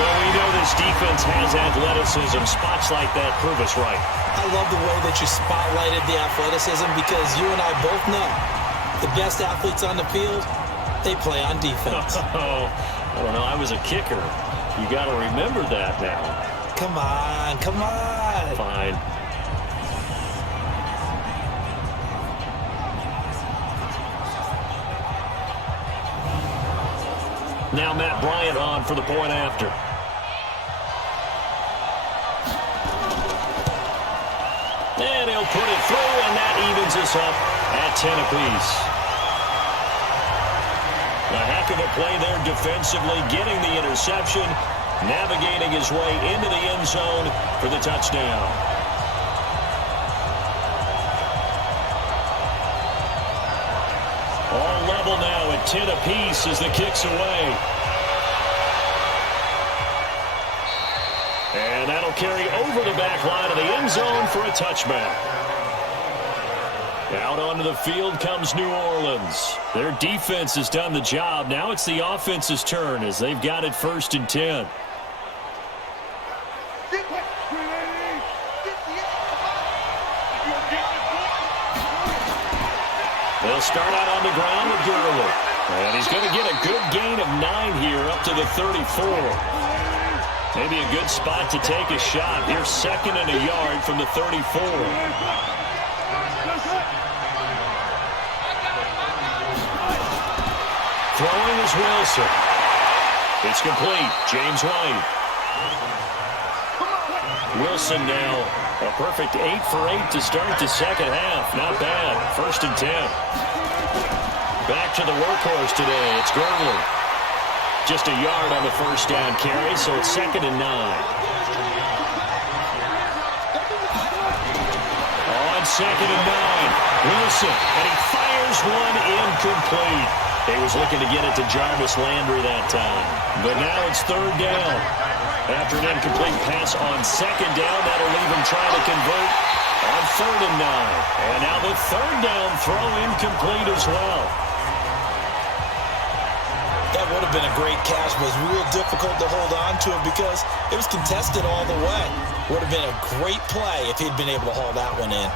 Well, we know this defense has athleticism. Spots like that prove us right. I love the way that you spotlighted the athleticism because you and I both know the best athletes on the field, they play on defense. I don't know. I was a kicker. You got to remember that now. Come on, come on. Fine. Now Matt Bryant on for the point after. And he'll put it through, and that evens us up at 10 apiece. A heck of a play there defensively, getting the interception, navigating his way into the end zone for the touchdown. All level now at 10 apiece as the kick's away. And that'll carry over the back line of the end zone for a touchback. Out onto the field comes New Orleans. Their defense has done the job. Now it's the offense's turn as they've got it 1st and 10. They'll start out on the ground with Gurley. And he's going to get a good gain of 9 here up to the 34. Maybe a good spot to take a shot. Here's 2nd and a yard from the 34. Throwing is Wilson. It's complete. James White. Wilson now a perfect 8 for 8 to start the 2nd half. Not bad. 1st and 10. Back to the workhorse today. It's Gurley. Just a yard on the 1st down carry, so it's 2nd and 9. On 2nd and 9. Wilson, and he fires one incomplete. He was looking to get it to Jarvis Landry that time. But now it's 3rd down. After an incomplete pass on 2nd down, that'll leave him trying to convert on 3rd and 9. And now the 3rd down throw incomplete as well. That would have been a great catch, but it was real difficult to hold on to it because it was contested all the way. Would have been a great play if he'd been able to haul that one in.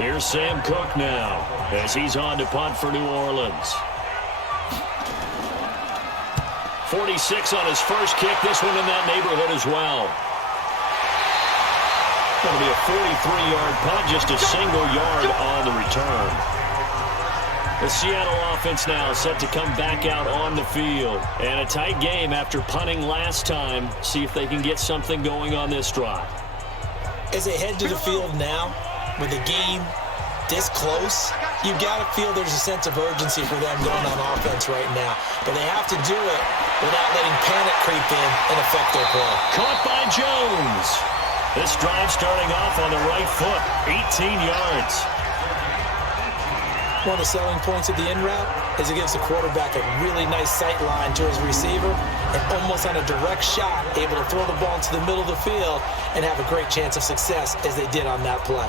Here's Sam Cook now as he's on to punt for New Orleans. 46 on his first kick. This one in that neighborhood as well. Going to be a 43-yard punt, just a single yard on the return. The Seattle offense now set to come back out on the field. And a tight game after punting last time. See if they can get something going on this drive. As they head to the field now, with the game this close, you got to feel there's a sense of urgency for them going on offense right now. But they have to do it without letting panic creep in and affect their play. Caught by Jones. This drive starting off on the right foot, 18 yards. One of the selling points of the in route, is it gives the quarterback a really nice sight line to his receiver and almost on a direct shot, able to throw the ball into the middle of the field and have a great chance of success as they did on that play.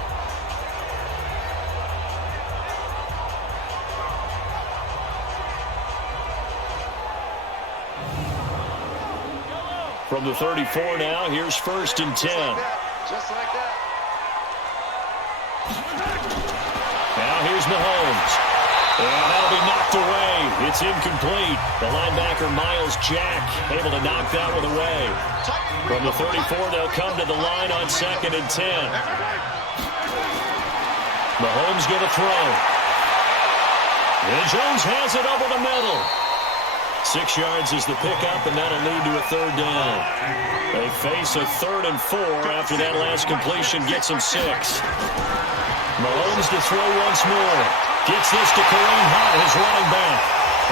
From the 34 now, here's 1st and 10. Just like that. Now here's Mahomes. And that'll be knocked away. It's incomplete. The linebacker, Miles Jack, able to knock that one away. From the 34, they'll come to the line on 2nd and 10. Mahomes going to throw. And Jones has it over the middle. 6 yards is the pickup, and that'll lead to a 3rd down. They face a 3rd and 4 after that last completion gets them 6. Mahomes to throw once more. Gets this to Kareem Hunt, his running back.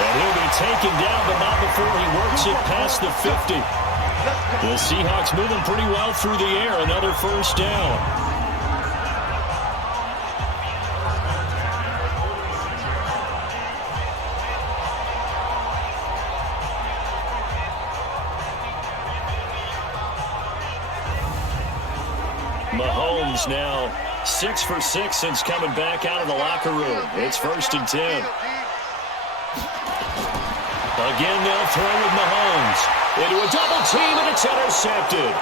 And he'll be taken down, but not before he works it past the 50. The Seahawks moving pretty well through the air. Another 1st down. Mahomes now 6 for 6 since coming back out of the locker room. It's 1st and 10. Again, they'll throw with Mahomes. Into a double team, and it's intercepted.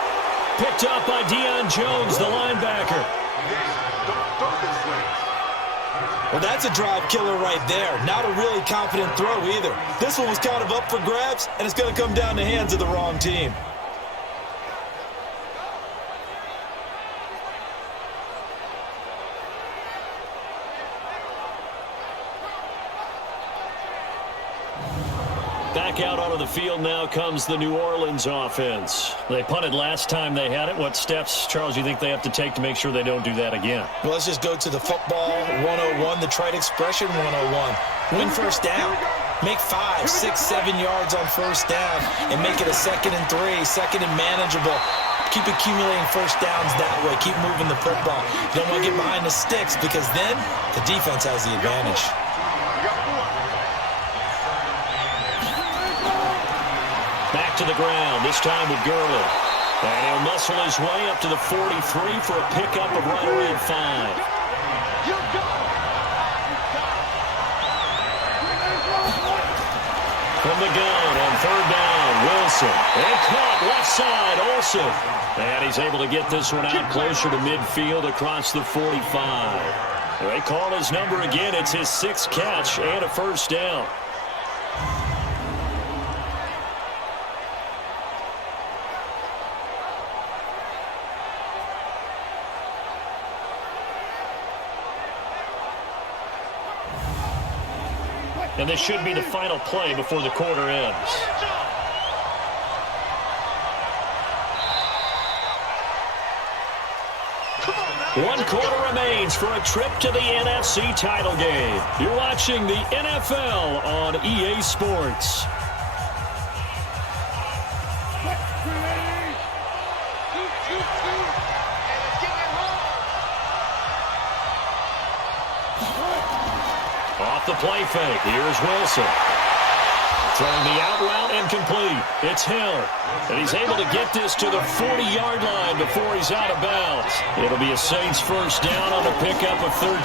Picked up by Deion Jones, the linebacker. Well, that's a drive killer right there. Not a really confident throw either. This one was kind of up for grabs, and it's going to come down the hands of the wrong team. Back out onto the field now comes the New Orleans offense. They punted last time they had it. What steps, Charles, you think they have to take to make sure they don't do that again? Well, let's just go to the football 101, the trite expression 101. Win 1st down. Make 5, 6, 7 yards on 1st down and make it a 2nd and 3, 2nd and manageable. Keep accumulating 1st downs that way. Keep moving the football. You don't want to get behind the sticks because then the defense has the advantage. Back to the ground, this time with Gurley. And he'll muscle his way up to the 43 for a pickup of right around 5. From the gun on 3rd down, Wilson. And caught left side, Olsen. And he's able to get this one out closer to midfield across the 45. They call his number again. It's his 6th catch and a 1st down. And this should be the final play before the quarter ends. One quarter remains for a trip to the NFC title game. You're watching the NFL on EA Sports. Off the play fake, here's Wilson. Throwing the out route and complete. It's Hill. And he's able to get this to the 40-yard line before he's out of bounds. It'll be a Saints 1st down on a pickup of 13.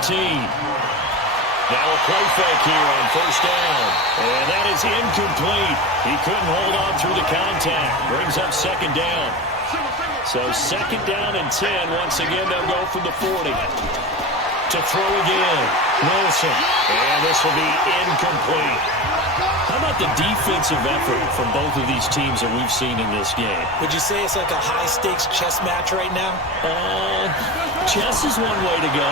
Now a play fake here on 1st down. And that is incomplete. He couldn't hold on through the contact. Brings up 2nd down. So 2nd down and 10. Once again, they'll go from the 40. To throw again. Wilson. And this will be incomplete. How about the defensive effort from both of these teams that we've seen in this game? Would you say it's like a high-stakes chess match right now? Chess is one way to go.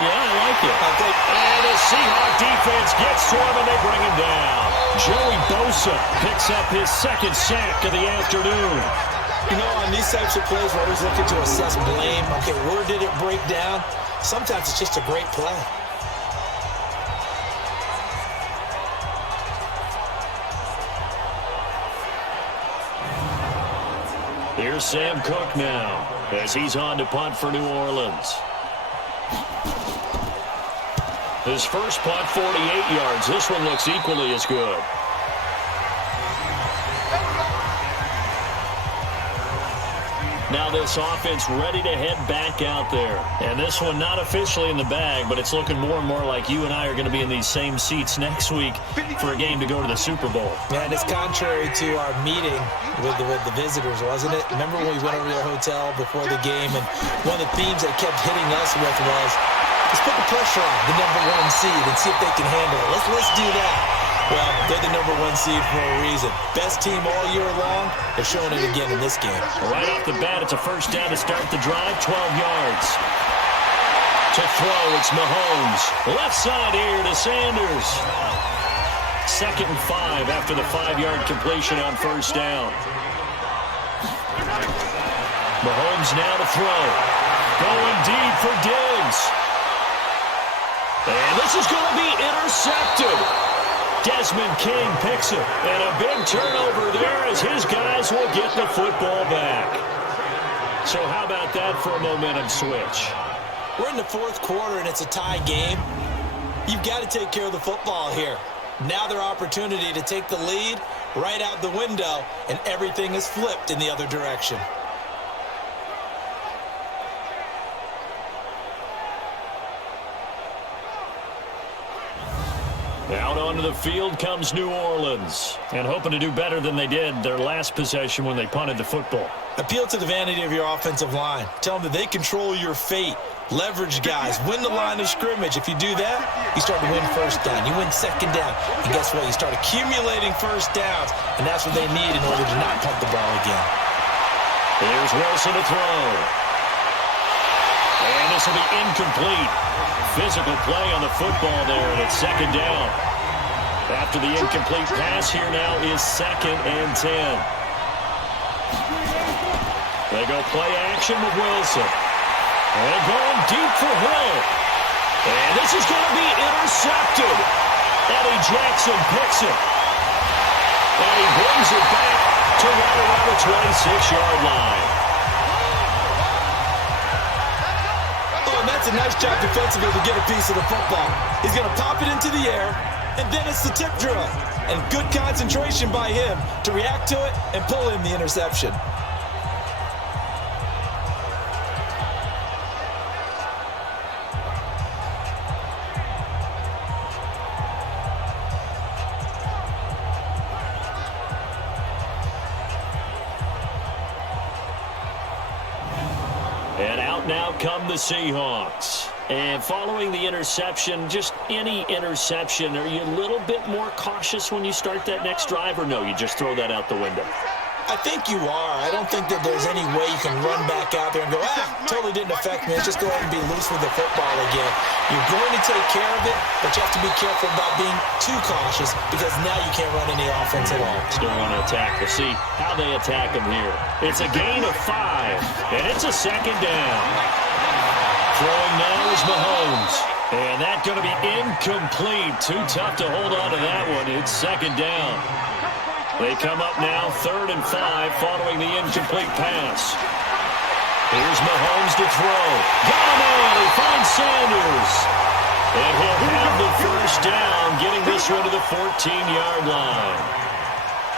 Yeah, I like it. Okay. And the Seahawk defense gets to him, and they bring him down. Joey Bosa picks up his 2nd sack of the afternoon. You know, on these types of plays, we're always looking to assess blame. Okay, where did it break down? Sometimes it's just a great play. Here's Sam Cook now as he's on to punt for New Orleans. His first punt, 48 yards. This one looks equally as good. Now this offense ready to head back out there. And this one not officially in the bag, but it's looking more and more like you and I are going to be in these same seats next week for a game to go to the Super Bowl. Yeah, and it's contrary to our meeting with the visitors, wasn't it? Remember when we went over to your hotel before the game, and one of the themes they kept hitting us with was, let's put the pressure on the #1 seed and see if they can handle it. Let's do that. Well, they're the #1 seed for a reason. Best team all year long. They're showing it again in this game. Right off the bat, it's a first down to start the drive, 12 yards. To throw, it's Mahomes. Left side here to Sanders. 2nd and 5 after the 5-yard completion on first down. Mahomes now to throw. Going deep for Diggs. And this is going to be intercepted. Desmond King picks it. And a big turnover there as his guys will get the football back. So how about that for a momentum switch? We're in the 4th quarter, and it's a tie game. You've got to take care of the football here. Now their opportunity to take the lead right out the window, and everything is flipped in the other direction. Out onto the field comes New Orleans. And hoping to do better than they did their last possession when they punted the football. Appeal to the vanity of your offensive line. Tell them that they control your fate. Leverage guys. Win the line of scrimmage. If you do that, you start to win first down. You win second down. And guess what? You start accumulating first downs. And that's what they need in order to not punt the ball again. Here's Wilson to throw. And this will be incomplete. Physical play on the football there, and it's 2nd down. After the incomplete pass, here now is 2nd and 10. They go play action with Wilson. And going deep for Hill. And this is going to be intercepted. Eddie Jackson picks it. And he brings it back to right around the 26-yard line. That's a nice job defensively to get a piece of the football. He's going to pop it into the air, and then it's the tip drill. And good concentration by him to react to it and pull in the interception. And out now come the Seahawks. And following the interception, just any interception, are you a little bit more cautious when you start that next drive, or no, you just throw that out the window? I think you are. I don't think that there's any way you can run back out there and go, totally didn't affect me. Let's just go ahead and be loose with the football again. You're going to take care of it, but you have to be careful about being too cautious because now you can't run any offense at all. Still want to attack. We'll see how they attack him here. It's a gain of 5, and it's a 2nd down. Throwing now is Mahomes. And that's going to be incomplete. Too tough to hold on to that one. It's 2nd down. They come up now 3rd and 5 following the incomplete pass. Here's Mahomes to throw. Got him in. He finds Sanders. And he'll have the first down, getting this one to the 14-yard line.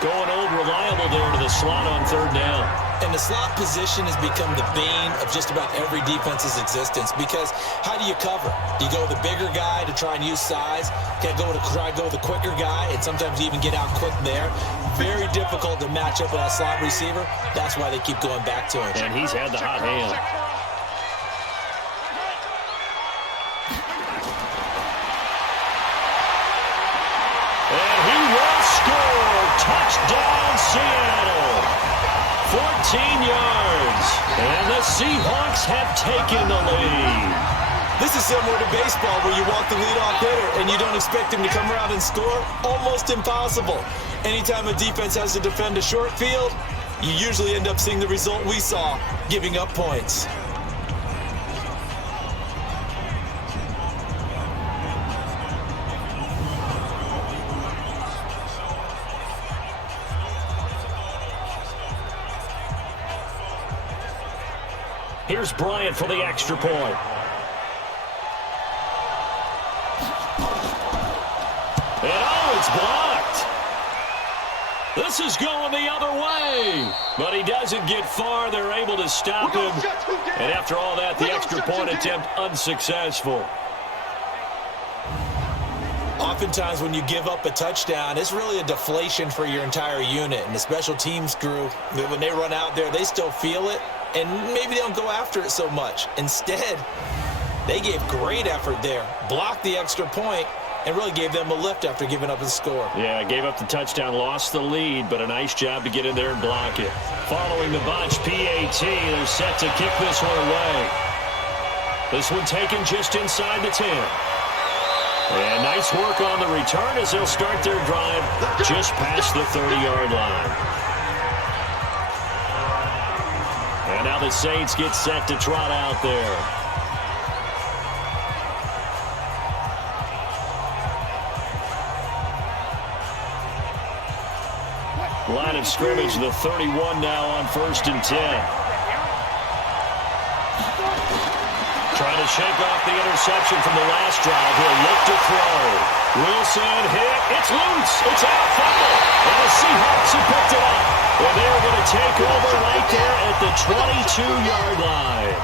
Going old reliable there to the slot on 3rd down. And the slot position has become the bane of just about every defense's existence because how do you cover? Do you go with the bigger guy to try and use size? Can I try to go with the quicker guy and sometimes even get out quick there? Very difficult to match up with that slot receiver. That's why they keep going back to him. And he's had the hot hand. And he will score. Touchdown, Seattle. 14 yards. And the Seahawks have taken the lead. This is similar to baseball where you walk the leadoff hitter and you don't expect him to come around and score. Almost impossible. Anytime a defense has to defend a short field, you usually end up seeing the result we saw, giving up points. Here's Bryant for the extra point. It's blocked. This is going the other way. But he doesn't get far. They're able to stop him. And after all that, the extra point attempt unsuccessful. Oftentimes when you give up a touchdown, it's really a deflation for your entire unit. And the special teams crew, when they run out there, they still feel it. And maybe they don't go after it so much. Instead, they gave great effort there. Blocked the extra point and really gave them a lift after giving up a score. Yeah, gave up the touchdown, lost the lead, but a nice job to get in there and block it. Following the bunch, PAT, they're set to kick this one away. This one taken just inside the 10. And nice work on the return as they'll start their drive just past the 30-yard line. And now the Saints get set to trot out there. Line of scrimmage, the 31 now on 1st and 10. Trying to shake off the interception from the last drive. He'll look to throw. Wilson hit. It's loose. It's out. Fumble. And the Seahawks have picked it up. And they're going to take over right there at the 22-yard line.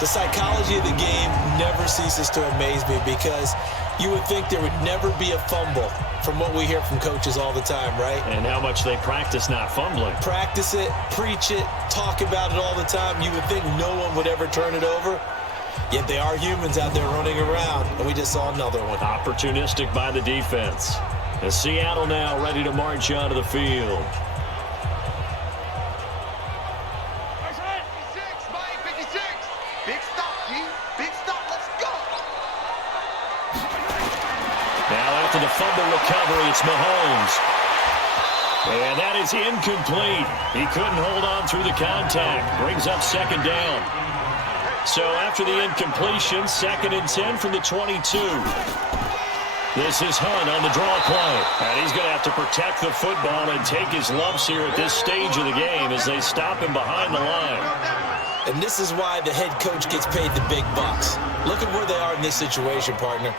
The psychology of the game never ceases to amaze me because you would think there would never be a fumble from what we hear from coaches all the time, right? And how much they practice not fumbling. Practice it, preach it, talk about it all the time. You would think no one would ever turn it over. Yet they are humans out there running around, and we just saw another one. Opportunistic by the defense. And Seattle now ready to march onto the field. 56, Mike, 56. Big stop, G. Big stop. Let's go. Now after the fumble recovery, it's Mahomes. And that is incomplete. He couldn't hold on through the contact. Brings up 2nd down. So after the incompletion, 2nd and 10 from the 22. This is Hunt on the draw play. And he's going to have to protect the football and take his lumps here at this stage of the game as they stop him behind the line. And this is why the head coach gets paid the big bucks. Look at where they are in this situation, partner.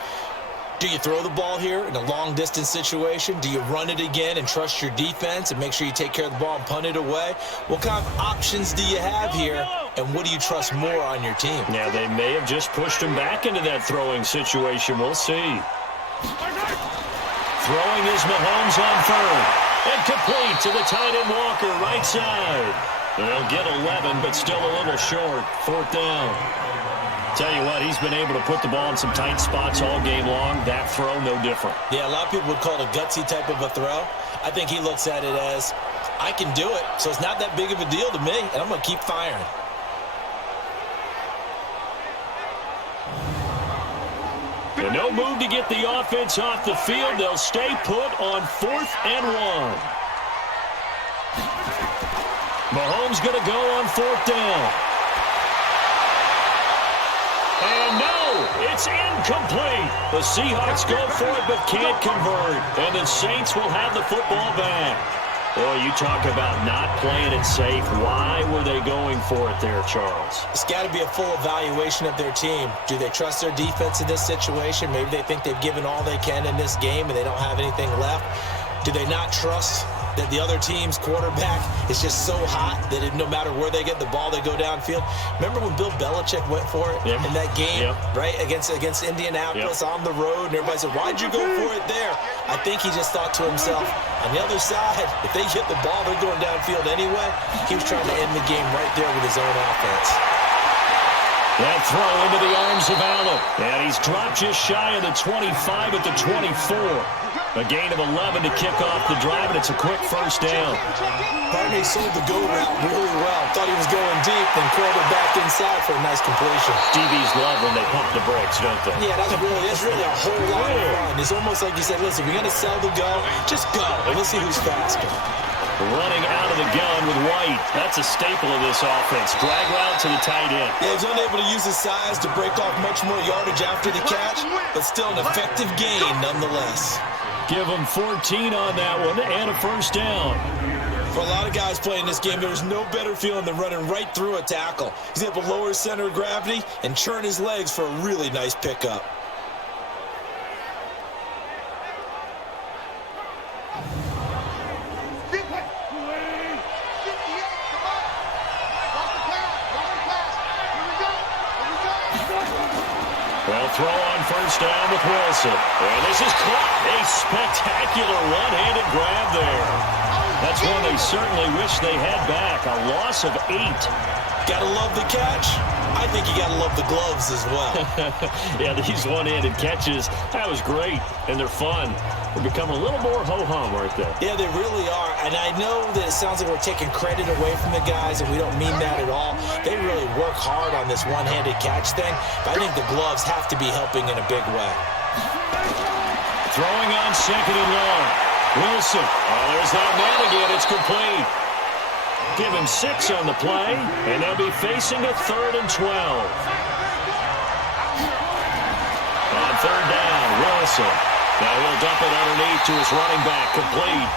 Do you throw the ball here in a long-distance situation? Do you run it again and trust your defense and make sure you take care of the ball and punt it away? What kind of options do you have here, and what do you trust more on your team? Yeah, they may have just pushed him back into that throwing situation. We'll see. Throwing is Mahomes on 3rd. And complete to the tight end Walker, right side. They'll get 11, but still a little short. 4th down. Tell you what, he's been able to put the ball in some tight spots all game long. That throw, no different. Yeah, a lot of people would call it a gutsy type of a throw. I think he looks at it as, I can do it, so it's not that big of a deal to me, and I'm going to keep firing. And no move to get the offense off the field. They'll stay put on 4th and 1. Mahomes going to go on 4th down. And no, it's incomplete. The Seahawks go for it but can't convert. And the Saints will have the football back. Boy, you talk about not playing it safe. Why were they going for it there, Charles? It's got to be a full evaluation of their team. Do they trust their defense in this situation? Maybe they think they've given all they can in this game and they don't have anything left. Do they not trust that the other team's quarterback is just so hot that no matter where they get the ball, they go downfield? Remember when Bill Belichick went for it in that game, right, against Indianapolis on the road, and everybody said, why'd you go for it there? I think he just thought to himself, on the other side, if they get the ball, they're going downfield anyway. He was trying to end the game right there with his own offense. That throw into the arms of Allen. And he's dropped just shy of the 25 at the 24. A gain of 11 to kick off the drive, and it's a quick 1st down. Partner, he sold the go route really well. Thought he was going deep, then curled it back inside for a nice completion. DBs love when they pump the brakes, don't they? Yeah, that's really a whole lot of fun. It's almost like you said, listen, if you're going to sell the go, just go. Let's see who's faster. Running out of the gun with White. That's a staple of this offense. Drag route to the tight end. Yeah, he's unable to use his size to break off much more yardage after the catch, but still an effective gain nonetheless. Give him 14 on that one and a 1st down. For a lot of guys playing this game, there's no better feeling than running right through a tackle. He's able to lower his center of gravity and churn his legs for a really nice pickup. They'll throw on first down with Wilson. And this is caught. A spectacular one-handed grab there. That's one they certainly wish they had back. A loss of 8. Gotta love the catch. I think you gotta love the gloves as well. Yeah, these one-handed catches, that was great, and they're fun. They're becoming a little more ho-hum right there. Yeah, they really are. And I know that it sounds like we're taking credit away from the guys, and we don't mean that at all. They really work hard on this one-handed catch thing, but I think the gloves have to be helping in a big way. Throwing on second and long. Wilson. Oh, there's that man again. It's complete. Give him 6 on the play, and they'll be facing a 3rd and 12. On 3rd down, Wilson. Now he'll dump it underneath to his running back, complete.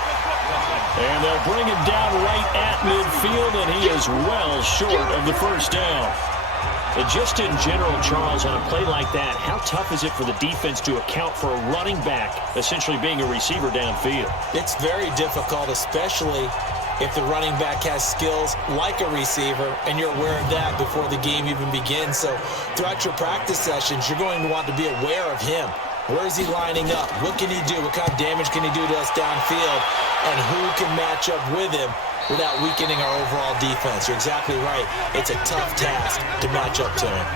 And they'll bring him down right at midfield, and he is well short of the first down. And just in general, Charles, on a play like that, how tough is it for the defense to account for a running back essentially being a receiver downfield? It's very difficult, especially if the running back has skills like a receiver, and you're aware of that before the game even begins. So throughout your practice sessions, you're going to want to be aware of him. Where is he lining up? What can he do? What kind of damage can he do to us downfield? And who can match up with him without weakening our overall defense? You're exactly right. It's a tough task to match up to him.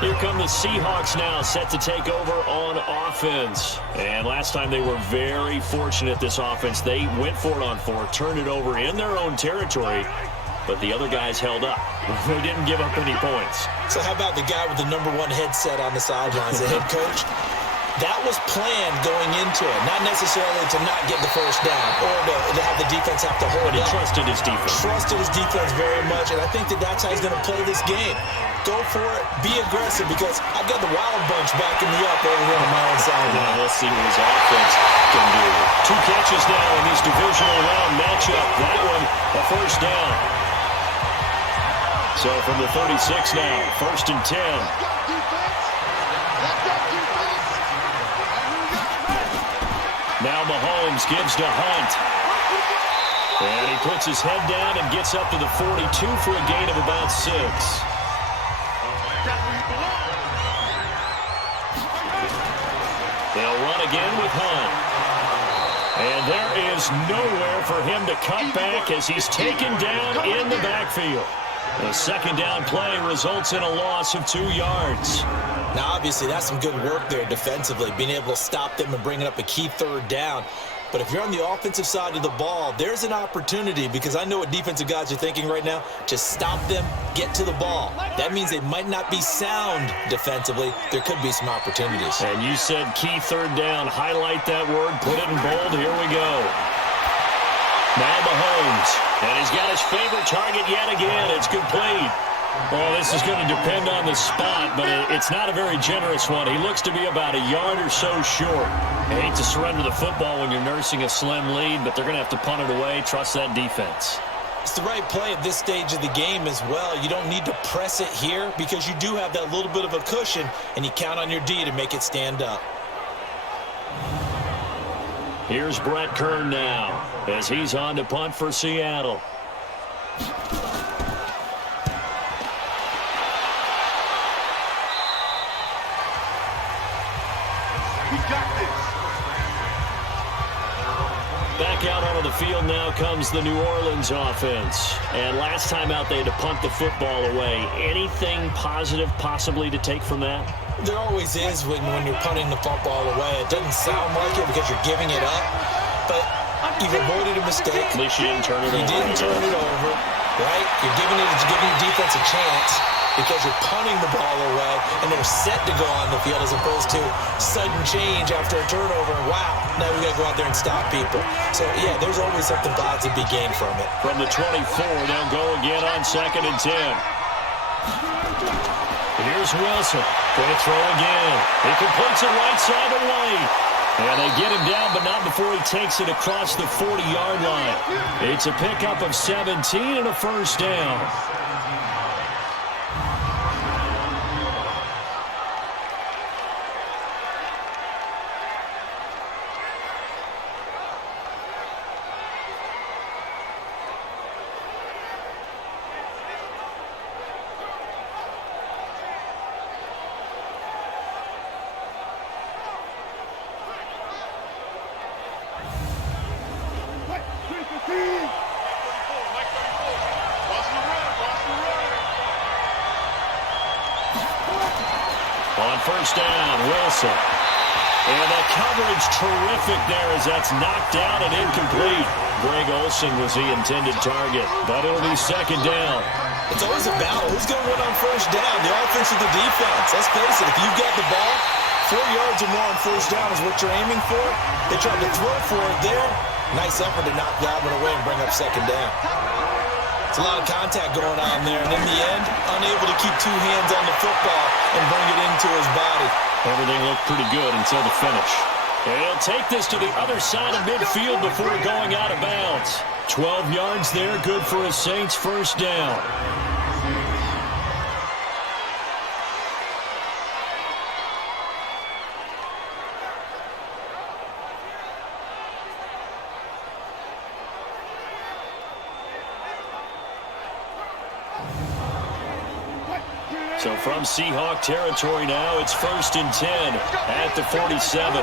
Here come the Seahawks now, set to take over on offense. And last time they were very fortunate, this offense. They went for it on 4, turned it over in their own territory, but the other guys held up. They didn't give up any points. So how about the guy with the #1 headset on the sidelines, the head coach? That was planned going into it, not necessarily to not get the first down or to have the defense have to hold But he up. trusted his defense. Trusted his defense very much, and I think that that's how he's going to play this game. Go for it, be aggressive, because I've got the wild bunch backing me up over here on my own side. Now let's see what his offense can do. 2 catches now in this divisional round matchup. That one, a first down. So from the 36 now, 1st and 10. Now Mahomes gives to Hunt. And he puts his head down and gets up to the 42 for a gain of about 6. They'll run again with Hunt. And there is nowhere for him to cut back as he's taken down in the backfield. The 2nd down play results in a loss of 2 yards. Now, obviously, that's some good work there defensively, being able to stop them and bringing up a key 3rd down. But if you're on the offensive side of the ball, there's an opportunity, because I know what defensive guys are thinking right now. Just stop them, get to the ball. That means they might not be sound defensively. There could be some opportunities. And you said key 3rd down. Highlight that word. Put it in bold. Here we go. Now Mahomes. And he's got his favorite target yet again. It's complete. Well, this is going to depend on the spot, but it's not a very generous one. He looks to be about a yard or so short. I hate to surrender the football when you're nursing a slim lead, but they're going to have to punt it away. Trust that defense. It's the right play at this stage of the game as well. You don't need to press it here because you do have that little bit of a cushion, and you count on your D to make it stand up. Here's Brett Kern now as he's on to punt for Seattle. Back out onto the field now comes the New Orleans offense. And last time out they had to punt the football away. Anything positive possibly to take from that? There always is when you're punting the football away. It doesn't sound like it because you're giving it up, but you've avoided a mistake. At least you didn't turn it over. You didn't turn it over, right? You're giving your defense a chance because you're punting the ball away, and they're set to go on the field as opposed to sudden change after a turnover. And wow, now we got to go out there and stop people. So, yeah, there's always something positive to be gained from it. From the 24, they'll go again on 2nd and 10. Here's Wilson. Going to throw again. He completes it right side to White. And they get him down, but not before he takes it across the 40-yard line. It's a pickup of 17 and a first down. down, Wilson. And the coverage terrific there as that's knocked down and incomplete. Greg Olsen was the intended target, but it'll be second down. It's always a battle. Who's going to win on first down, the offense or the defense? Let's face it, if you've got the ball, 4 yards or more on first down is what you're aiming for. They tried to throw for it there. Nice effort to knock that one away and bring up second down. It's a lot of contact going on there, and in the end, unable to keep two hands on the football and bring it into his body. Everything looked pretty good until the finish. And he'll take this to the other side of midfield before going out of bounds. 12 yards there, good for a Saints first down. So from Seahawk territory now, it's 1st and 10 at the 47.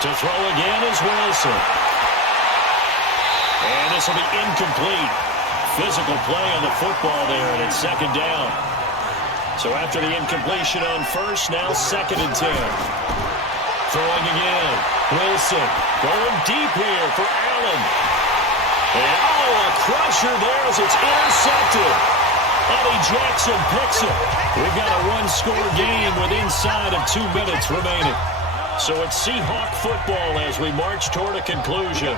To throw again is Wilson. And this will be incomplete. Physical play on the football there, and it's second down. So after the incompletion on first, now 2nd and 10. Throwing again. Wilson going deep here for Allen. And, a crusher there as it's intercepted. Eddie Jackson picks it. We've got a one-score game with inside of 2 minutes remaining. So it's Seahawk football as we march toward a conclusion.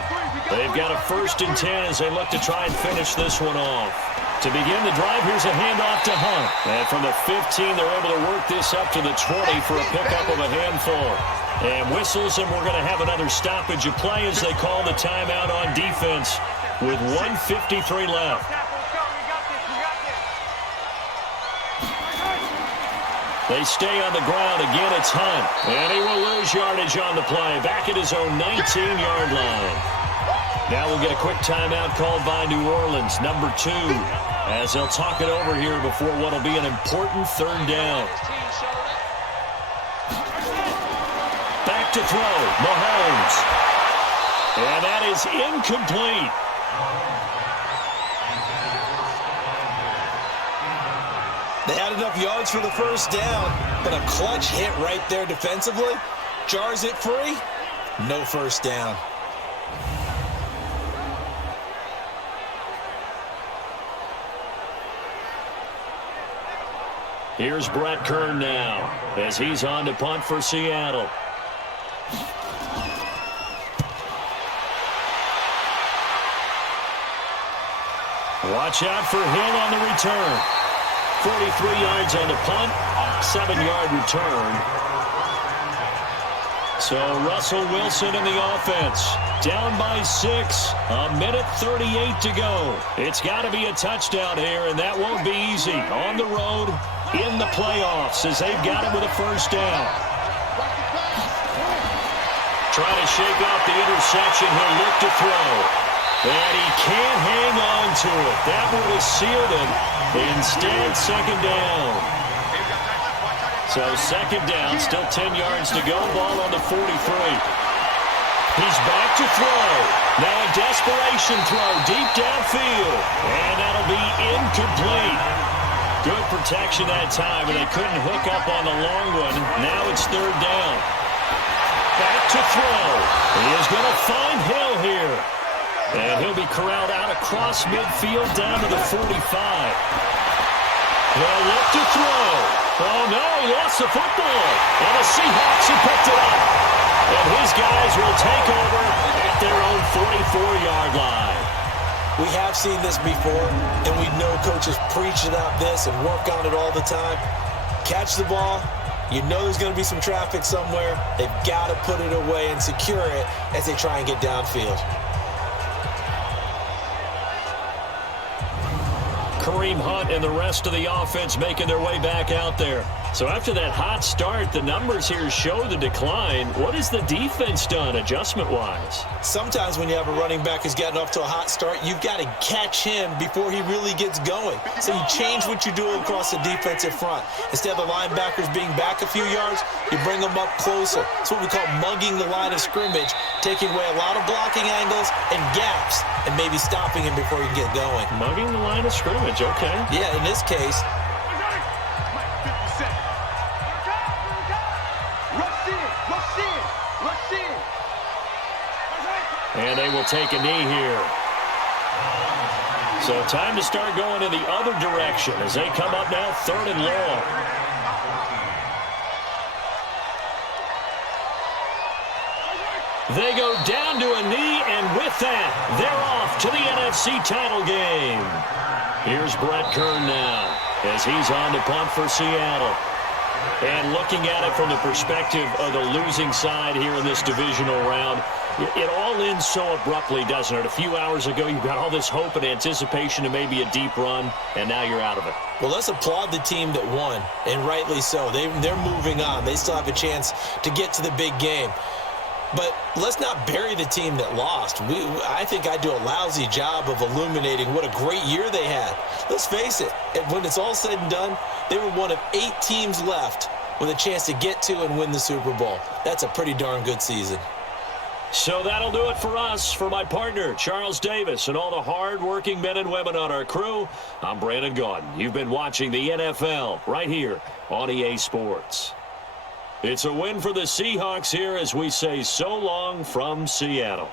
They've got a 1st and 10 as they look to try and finish this one off. To begin the drive, here's a handoff to Hunt. And from the 15, they're able to work this up to the 20 for a pickup of a handful. And whistles, and we're going to have another stoppage of play as they call the timeout on defense with 1:53 left. They stay on the ground. Again, it's Hunt. And he will lose yardage on the play. Back at his own 19-yard line. Now we'll get a quick timeout called by New Orleans, number 2, as they'll talk it over here before what will be an important 3rd down. Back to throw, Mahomes. And that is incomplete. They had enough yards for the first down, but a clutch hit right there defensively. Jars it free. No first down. Here's Brett Kern now as he's on to punt for Seattle. Watch out for Hill on the return. 43 yards on the punt, 7-yard return. So Russell Wilson in the offense. Down by 6, a minute 38 to go. It's got to be a touchdown here, and that won't be easy. On the road, in the playoffs, as they've got it with a first down. Trying to shake off the interception, he'll look to throw. And he can't hang on to it. That would have sealed it. Instead, second down. So second down, still 10 yards to go. Ball on the 43. He's back to throw. Now a desperation throw deep downfield. And that'll be incomplete. Good protection that time, and they couldn't hook up on the long one. Now it's 3rd down. Back to throw. He is going to find Hill here. And he'll be corralled out across midfield down to the 45. He'll look to throw. Oh, no, he lost the football. And the Seahawks have picked it up. And his guys will take over at their own 44-yard line. We have seen this before, and we know coaches preach about this and work on it all the time. Catch the ball. You know there's going to be some traffic somewhere. They've got to put it away and secure it as they try and get downfield. Kareem Hunt and the rest of the offense making their way back out there. So after that hot start, the numbers here show the decline. What has the defense done adjustment-wise? Sometimes when you have a running back who's gotten off to a hot start, you've got to catch him before he really gets going. So you change what you do across the defensive front. Instead of the linebackers being back a few yards, you bring them up closer. It's what we call mugging the line of scrimmage, taking away a lot of blocking angles and gaps, and maybe stopping him before he can get going. Mugging the line of scrimmage, okay. Yeah, in this case, And they will take a knee here. So time to start going in the other direction as they come up now 3rd and long. They go down to a knee, and with that, they're off to the NFC title game. Here's Brett Kern now as he's on to punt for Seattle. And looking at it from the perspective of the losing side here in this divisional round, it all ends so abruptly, doesn't it? A few hours ago, you've got all this hope and anticipation of maybe a deep run, and now you're out of it. Well, let's applaud the team that won, and rightly so. They're moving on. They still have a chance to get to the big game. But let's not bury the team that lost. I think I do a lousy job of illuminating what a great year they had. Let's face it, when it's all said and done, they were one of 8 teams left with a chance to get to and win the Super Bowl. That's a pretty darn good season. So that'll do it for us. For my partner, Charles Davis, and all the hard-working men and women on our crew, I'm Brandon Gaudin. You've been watching the NFL right here on EA Sports. It's a win for the Seahawks here as we say so long from Seattle.